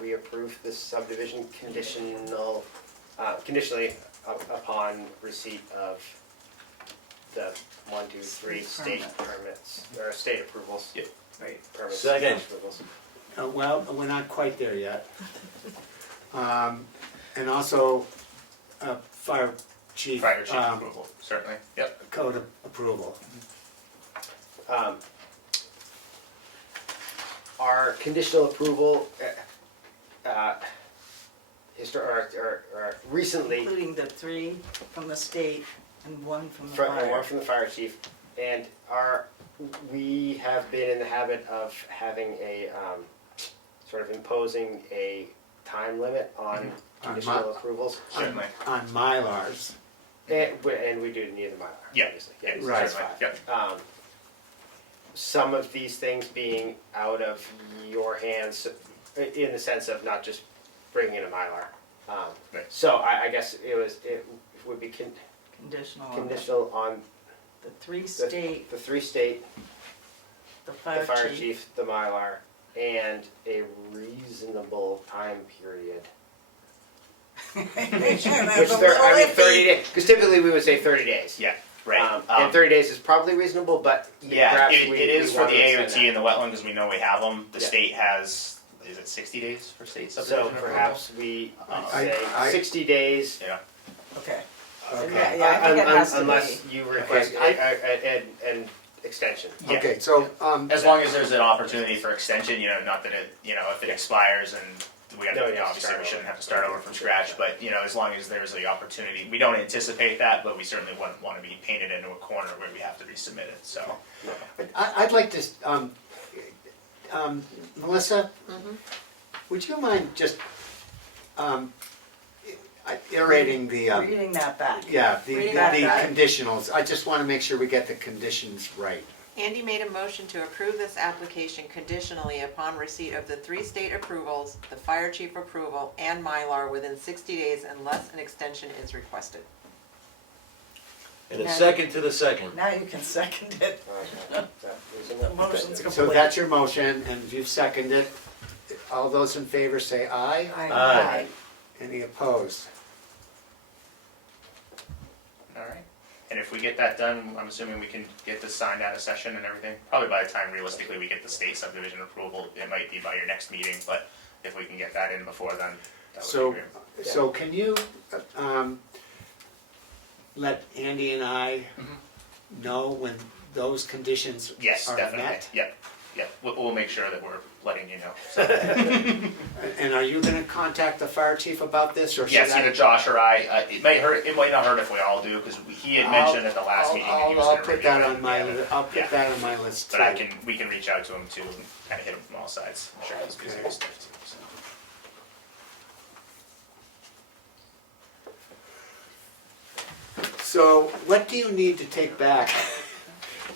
we approve this subdivision conditionally upon receipt of the 1, 2, 3 state permits, or state approvals. Yep. Right, permits. Second. Approvals. Well, we're not quite there yet. And also fire chief. Fire chief approval, certainly. Yep. Code approval. Our conditional approval, recently, Including the 3 from the state and 1 from the one fire. from the fire chief, and we have been in the habit of having a, sort of imposing a time limit on conditional approvals. Certainly. On Mylars. And we do need the Mylar, Yeah. obviously. Yeah, Right. certainly. Yep. Some of these things being out of your hands, in the sense of not just bringing in a Mylar. Right. So I guess it would be Conditional on conditional on the 3 the state, the 3 state, the the fire fire chief. chief, the Mylar, and a reasonable time period. Which That's a I little mean, iffy. 30 days, because typically we would say 30 days. Yeah, right. And 30 days is probably reasonable, but Yeah, perhaps it is we for want the to extend AOT and that. the wetland, because we know we have them. The Yeah. state has, is it 60 days for state So subdivision approval? perhaps we say I- 60 days, Yeah. Okay. Okay. Yeah, I think it has to unless be. you request an extension. Yeah. Okay, so, As long as there's an opportunity for extension, not that it, if it expires and we got, No, you have to obviously start we shouldn't over. have to start over from scratch, but, as long as there's the opportunity, we don't anticipate that, but we certainly wouldn't want to be painted into a corner where we have to resubmit it, so. I'd like to, Melissa, would you mind just iterating the, Reading that back. the Reading that back. conditionals? I just want to make sure we get the conditions right. Andy made a motion to approve this application conditionally upon receipt of the 3 state approvals, the fire chief approval, and Mylar within 60 days unless an extension is requested. And a second to the second. Now you can second it. Is that The reasonable? motion's So complete. that's your motion, and you've seconded it. All those in favor say aye. Aye. Any opposed? All right. And if we get that done, I'm assuming we can get this signed out of session and everything. Probably by the time realistically we get the state subdivision approval, it might be by your next meeting, but if we can get that in before then, that would So, be great. so can you, let Andy and I know when those conditions Yes, are definitely, met? yep, yep, we'll make sure that we're letting you know. So, And are you gonna contact the fire chief about this, or should yes, I? either Josh or I, it might not hurt if we all do, because he had mentioned at the last meeting that he was I'll gonna put review that it. on my, Yeah. I'll put Yeah. that on my list too. But we can reach out to him too, and kind of hit him from all sides. I'm sure he's busy with stuff too, so. So what do you need to take back?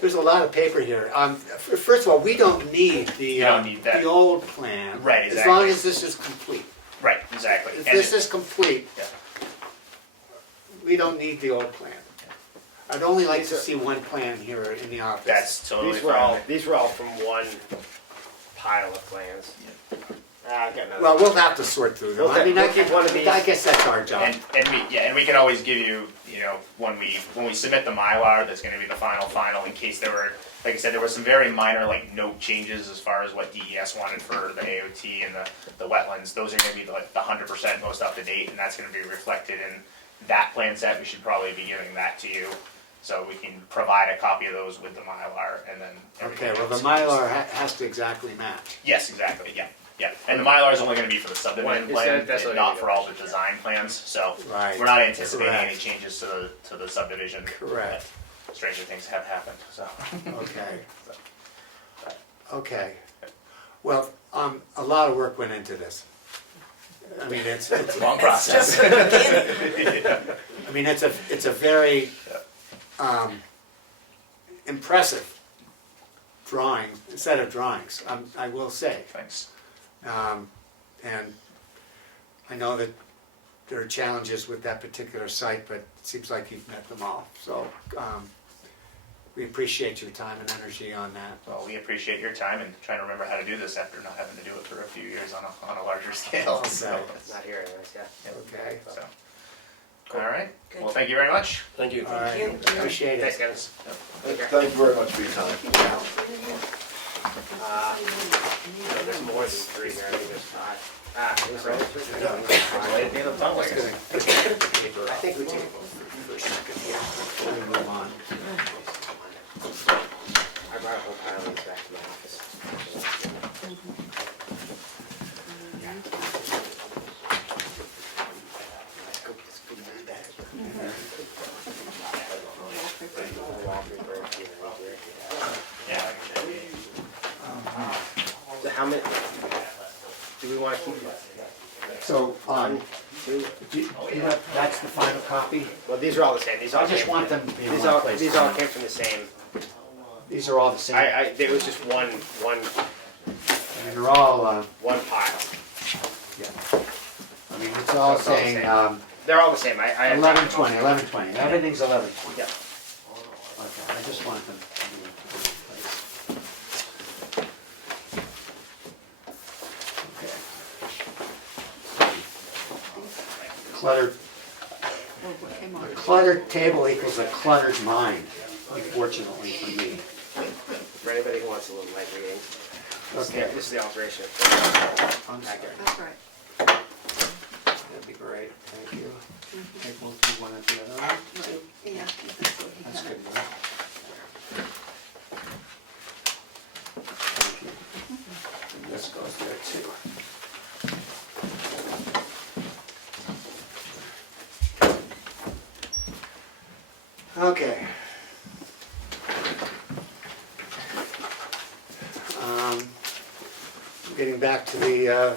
There's a lot of paper here. First of all, we don't need the, You don't need that. the old plan. Right, As long exactly. as this is complete. Right, exactly. If And this is complete, Yeah. we don't need the old plan. I'd only like to see one plan here in the office. That's totally These were all, fine. these were all from one pile of plans. I've got another. Well, we'll have to sort through them. I mean, We'll keep one of these. I guess that's our job. And we can always give you, when we submit the Mylar, that's gonna be the final, in case there were, like I said, there were some very minor, like, note changes as far as what DES wanted for the AOT and the wetlands. Those are gonna be like the 100% most up to date, and that's gonna be reflected in that plan set. We should probably be giving that to you, so we can provide a copy of those with the Mylar, and then everything Okay, well, the else. Mylar has to exactly match. Yes, exactly, yeah. And the Mylar is only gonna be for the subdivision One, plan, that's and only not gonna for be all the design plans, so Right. we're not anticipating any Correct. changes to the subdivision. Correct. but Stranger things have happened, so. Okay. Okay. Well, a lot of work went into this. I mean, it's It's a long process. I mean, it's a very impressive set of drawings, I will say. Thanks. And I know that there are challenges with that particular site, but it seems like you've met them all. So we appreciate your time and energy on that. Well, we appreciate your time and trying to remember how to do this after not having to do it for a few years on a larger scale, so. Okay. Not here anyways, yeah. Okay. So. All right, well, thank you very much. Thank you. All right, appreciate Thanks, it. guys. Thank you very much for your time. No, there's more than three there, I think there's five. It was right. I think we take it for a second, yeah. We'll move on. I brought a whole pile of these back to my office. Yeah. So how many, do we want to keep So, one, two? that's the final copy? Well, these are all the same, these all I just came, want them to be in these one all, place. these all came from the same, These are all the same? it was just one I mean, they're all, pile. yeah. I mean, it's all It's all the saying, same. They're all the same, I. 1120, 1120, everything's 1120. Yeah. Okay, I just want them to be in place. Okay. Cluttered, What came on? a cluttered table equals a cluttered mind, unfortunately for me. For anybody who wants a little light reading, Okay, this is the alteration of I'm sorry. That's right. That'd be great, thank you. Okay, we'll do one at the other one. Yeah, that's what he That's had. good enough. Thank you. And this goes there too. Okay. Getting back to the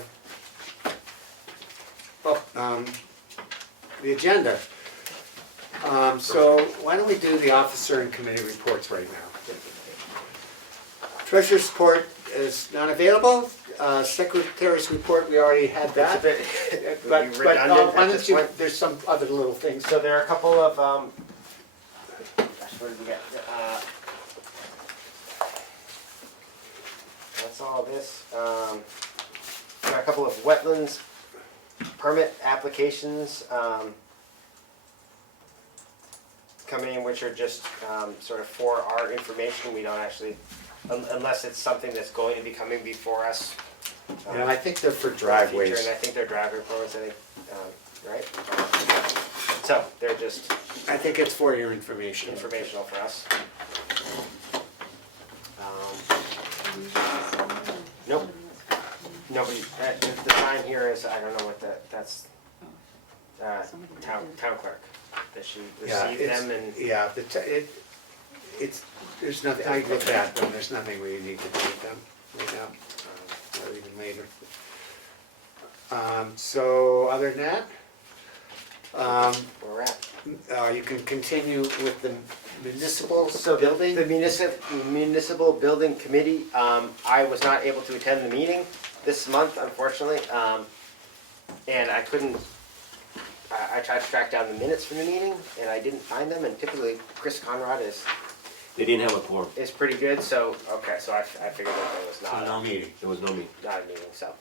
agenda. So why don't we do the officer and committee reports right now? Treasurer's report is not available. Secretary's report, we already had that. It's a bit But redundant why at don't this you, point. there's some other little things. So there are a couple of, gosh, where did we get? That's all this. There are a couple of wetlands permit applications. coming in, which are just sort of for our information. We don't actually, unless it's something that's going to be coming before us. You know, I think they're for in the future, driveways. And I think they're driveway permits, I think, right? So they're just I think it's for your information. informational for us. Nope. Nobody, the sign here is, I don't know what that's, town clerk. That she Yeah, received it's, them and, yeah, it's, there's nothing, I looked at them, there's nothing we need to do with them right now, or even later. So, other than that, where we're at. you can continue with the municipal So building. the municipal building committee, I was not able to attend the meeting this month, unfortunately. And I couldn't, I tried to track down the minutes from the meeting and I didn't find them, and typically Chris Conrad They didn't have a quorum. is pretty good, so, okay, so I figured that there was So not, no meeting. There was no meeting. not a meeting, so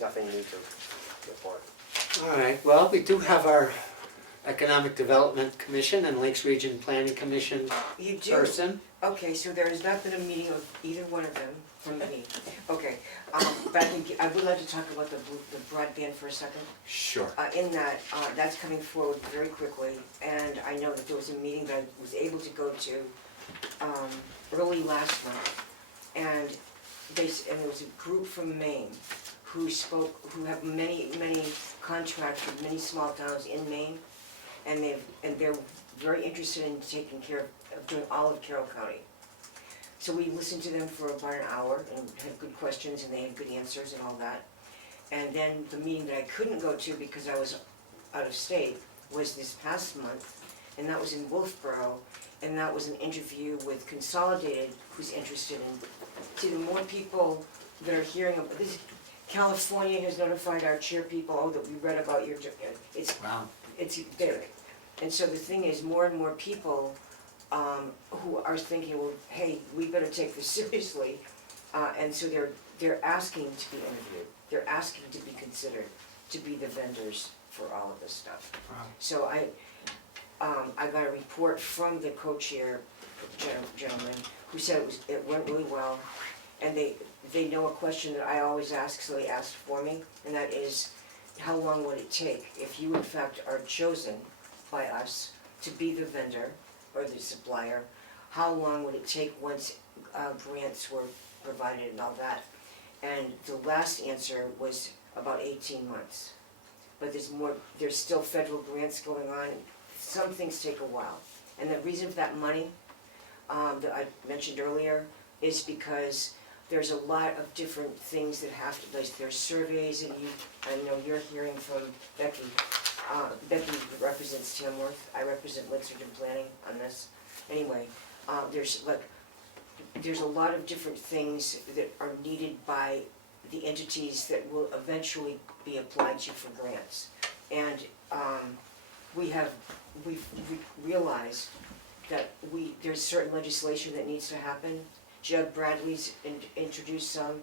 nothing new to report. All right, well, we do have our Economic Development Commission and Lakes Region Planning Commission You do? person. Okay, so there has not been a meeting of either one of them from me. Okay, but I would like to talk about the broadband for a second. Sure. In that, that's coming forward very quickly, and I know that there was a meeting that I was able to go to early last month, and there was a group from Maine who have many contracts with many small towns in Maine, and they're very interested in taking care of doing all of Carroll County. So we listened to them for about an hour and had good questions, and they had good answers and all that. And then the meeting that I couldn't go to because I was out of state was this past month, and that was in Wolfboro, and that was an interview with Consolidated, who's interested in, see, the more people that are hearing about this, California has notified our chair people, oh, that we read about your, Wow. it's big. And so the thing is, more and more people who are thinking, well, hey, we better take this seriously, and so they're asking to be interviewed. They're asking to be considered to be the vendors for all of this stuff. Wow. So I got a report from the co-chair gentleman who said it went really well, and they know a question that I always ask, so they asked for me, and that is, how long would it take if you in fact are chosen by us to be the vendor or the supplier? How long would it take once grants were provided and all that? And the last answer was about 18 months. But there's still federal grants going on. Some things take a while. And the reason for that money that I mentioned earlier is because there's a lot of different things that have to, like there's surveys, and I know you're hearing from Becky. Becky represents Tamworth, I represent Lakes Region Planning on this. Anyway, there's a lot of different things that are needed by the entities that will eventually be applied to for grants. And we've realized that there's certain legislation that needs to happen. Jeb Bradley's introduced some.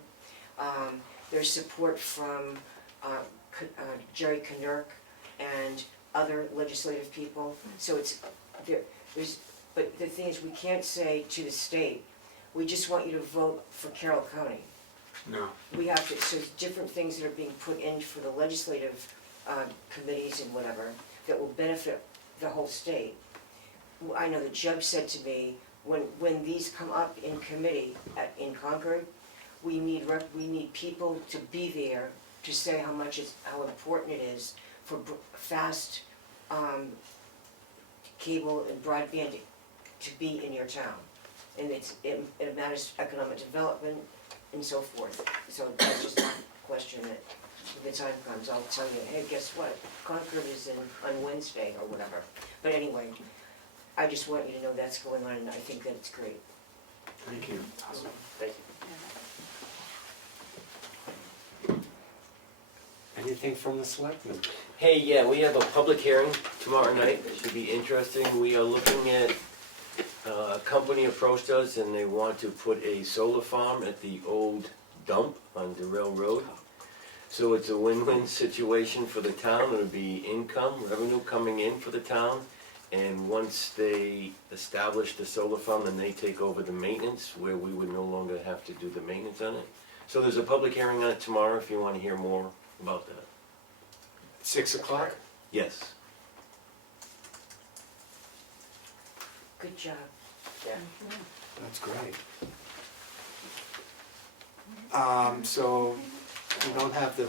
There's support from Jerry Knurk and other legislative people. So but the thing is, we can't say to the state, we just want you to vote for Carroll County. No. We have to, so different things that are being put in for the legislative committees and whatever that will benefit the whole state. I know that Jeb said to me, when these come up in committee in Concord, we need people to be there to say how important it is for fast cable and broadband to be in your town. And it matters economic development and so forth. So that's just a question that when the time comes, I'll tell you, hey, guess what? Concord is on Wednesday or whatever. But anyway, I just want you to know that's going on, and I think that it's great. Thank you. Awesome, thank you. Anything from the selectmen? Hey, yeah, we have a public hearing tomorrow night. It should be interesting. We are looking at, a company approached us and they want to put a solar farm at the old dump on Durrell Road. So it's a win-win situation for the town. It'll be income, revenue coming in for the town, And once they establish the solar farm, then they take over the maintenance, where we would no longer have to do the maintenance on it. So there's a public hearing on it tomorrow if you want to hear more about that. 6 o'clock? Yes. Good job. That's great. So we don't have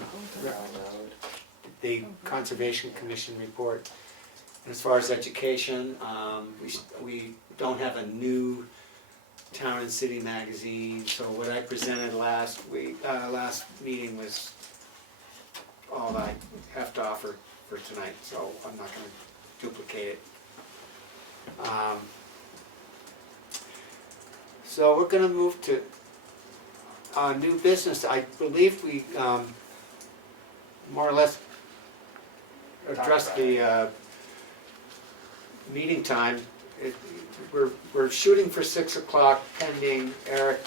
the Conservation Commission report. As far as education, we don't have a new Town and City magazine, so what I presented last meeting was all I have to offer for tonight, so I'm not gonna duplicate it. So we're gonna move to new business. I believe we more or less addressed the meeting time. We're shooting for 6 o'clock pending Eric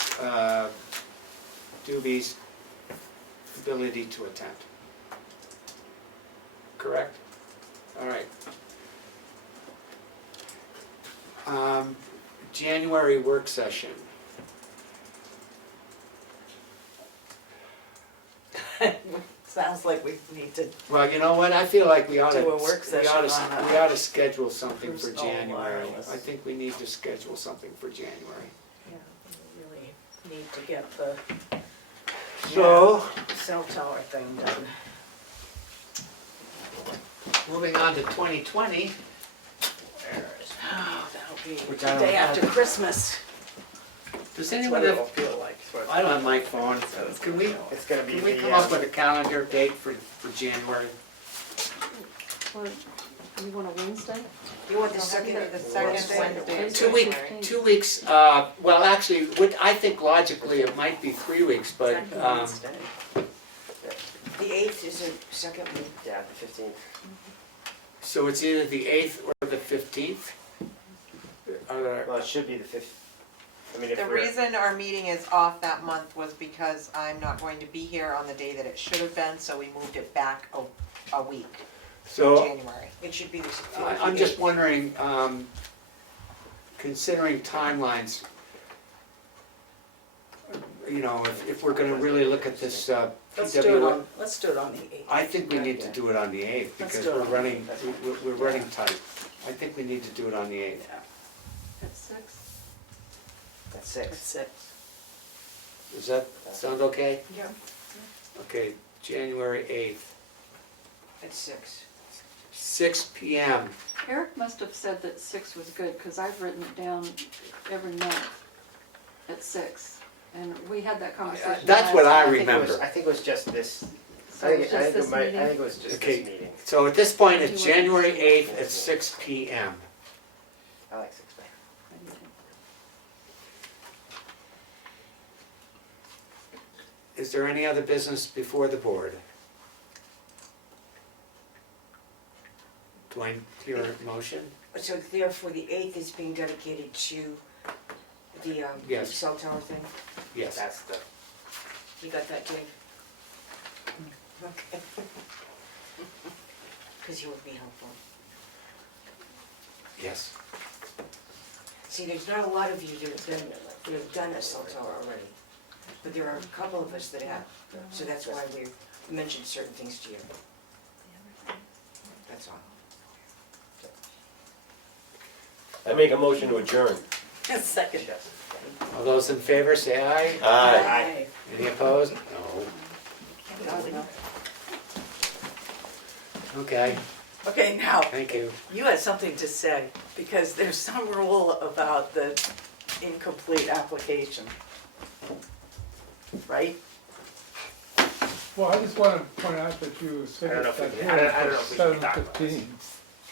Doobie's ability to attend. Correct? All right. January work session. Sounds like we need to, Well, you know what, I feel like we ought to, Do a work session on we ought to schedule something for First, all January. wireless. I think we need to schedule something for January. Yeah, we really need to get the So, cell tower thing done. moving on to 2020. Oh, that'll be Which the I don't day have. after Christmas. Does That's anyone what have, it'll feel like. I don't have my phone, can we It's gonna be come up with a calendar date for January? Or you want a Wednesday? You want the No, I think second? the second Wednesday. 2 week, 2 weeks, well, actually, I think logically it might be 3 weeks, but, Second Wednesday. The 8th is the second week. Yeah, the 15th. so it's either the 8th or the 15th? Are there- Well, it should be the 15th. I mean, if The we're, reason our meeting is off that month was because I'm not going to be here on the day that it should have been, so we moved it back a week, So, January. It should be the. I'm just wondering, considering timelines, you know, if we're gonna really look at this Let's do it PW, on, let's do it on the 8th. I think we need to do it on the 8th, Let's because do it we're on- running, we're running tight. I think we need to do it on the 8th. Yeah, At 6? that's at 6. 6. Does that sound okay? Yeah, Okay, January 8th, at 6. 6 PM. Eric must have said that 6 was good, because I've written it down every month at 6. And we had that conversation. That's what last I night. remember. I think it was just this, So it's just this I meeting? think it was just Okay. this meeting. So at this point, it's January 8th at 6 PM. I like 6 better. Is there any other business before the board? Do I hear a motion? So therefore, the 8th is being dedicated to the Yes. cell tower thing? Yes. That's the, You got that, Dave? Okay. Because you would be helpful. Yes. See, there's not a lot of you that have done a cell tower already, but there are a couple of us that have, so that's why we mentioned certain things to you. That's all. I make a motion to adjourn. Second. All those in favor, say aye. Aye. Any opposed? No. Okay, Okay, now, thank you. you had something to say, because there's some rule about the incomplete application. Right? Well, I just want to point out that you I don't know scheduled if we that can- I hearing don't know for if we can talk 7:15. about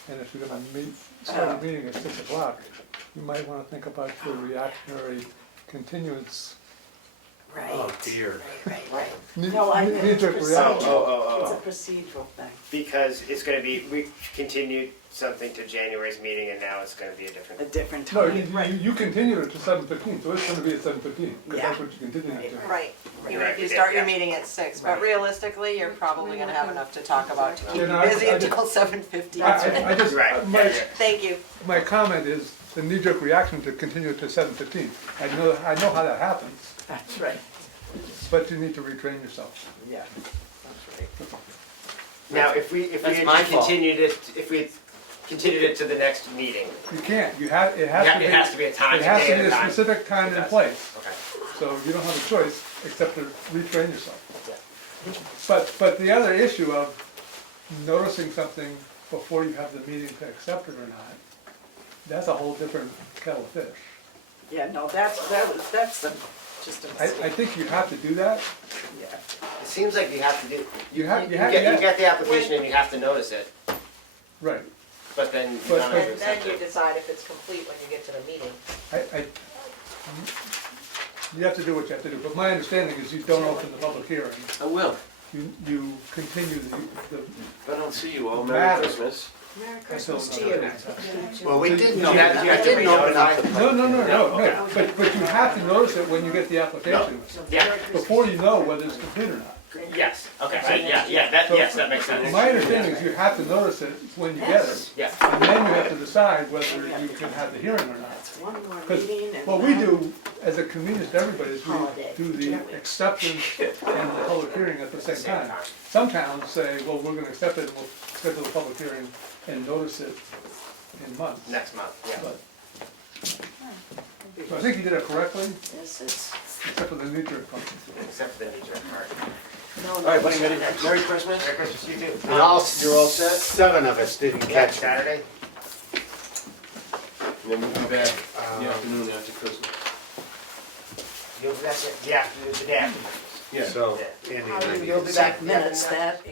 And if you're gonna start the meeting at 6 o'clock, you might want to think about your reactionary continuance Right. Oh, dear. Right. No, I think it's Knee-jerk reaction. procedural. It's a procedural thing. Because it's gonna be, we continued something to January's meeting and now it's gonna be a different. A different No, time. you continue it to 7:15, so it's gonna be at 7:15, because Yeah. that's what you continue it to. Right. You Right, you we start did, your yeah. meeting at 6, Right. but realistically, you're probably gonna have enough to talk about to keep Yeah, no, you I- busy I- until 7:15. I just, Right, my, yeah, yeah. Thank you. my comment is the knee-jerk reaction to continue it to 7:15. I know how that happens, That's right. but you need to retrain yourself. Yeah. That's right. Now, if we That's had my just fault. continued it, if we had continued it to the next meeting, You can't, it has to be. it has to be a time, It has to day be and a a time. specific time It and does. place, Okay. so you don't have a choice except to retrain yourself. Yeah. But the other issue of noticing something before you have the meeting to accept it or not, that's a whole different kettle of fish. Yeah, no, that's just a I mistake. think you have to do that. Yeah. It seems like you have to do, You have, you get the application and you have to notice it, right. but then you But- don't have to And then accept you it. decide if it's complete when you get to the meeting. You have to do what you have to do, but my understanding is you don't open the public hearing. I will. You continue the If I don't see you all, Merry Merry Christmas. Christmas. Merry until Christmas to another you. day. Well, we didn't, You have to didn't open re-notify. up the. No, but you have to notice it when you get the application, Yeah, before you know whether it's complete or not. yes, okay, yes, that makes sense. My understanding is you have to notice it when you get it, Yeah, and then you have to decide whether you can have the hearing or not. One more Because meeting and what we now- do, as a convenience to everybody, is we Holiday. do the acceptance and the public hearing at the same time. Some towns say, well, we're gonna accept it, and we'll schedule the public hearing and notice it in months. next month, yeah. But- So I think you did it correctly, Yes, it's, except for the knee-jerk function. Except for the knee-jerk part. no, All no. right, buddy, Merry Christmas. Merry Christmas, you too. And all, You're all set? 7 of us didn't Yeah, catch it. Saturday? And then we'll be back in the afternoon after Christmas. You'll be back, yeah, the day after. Yeah. So, Yeah. Andy, How maybe do You'll it's- be back minutes that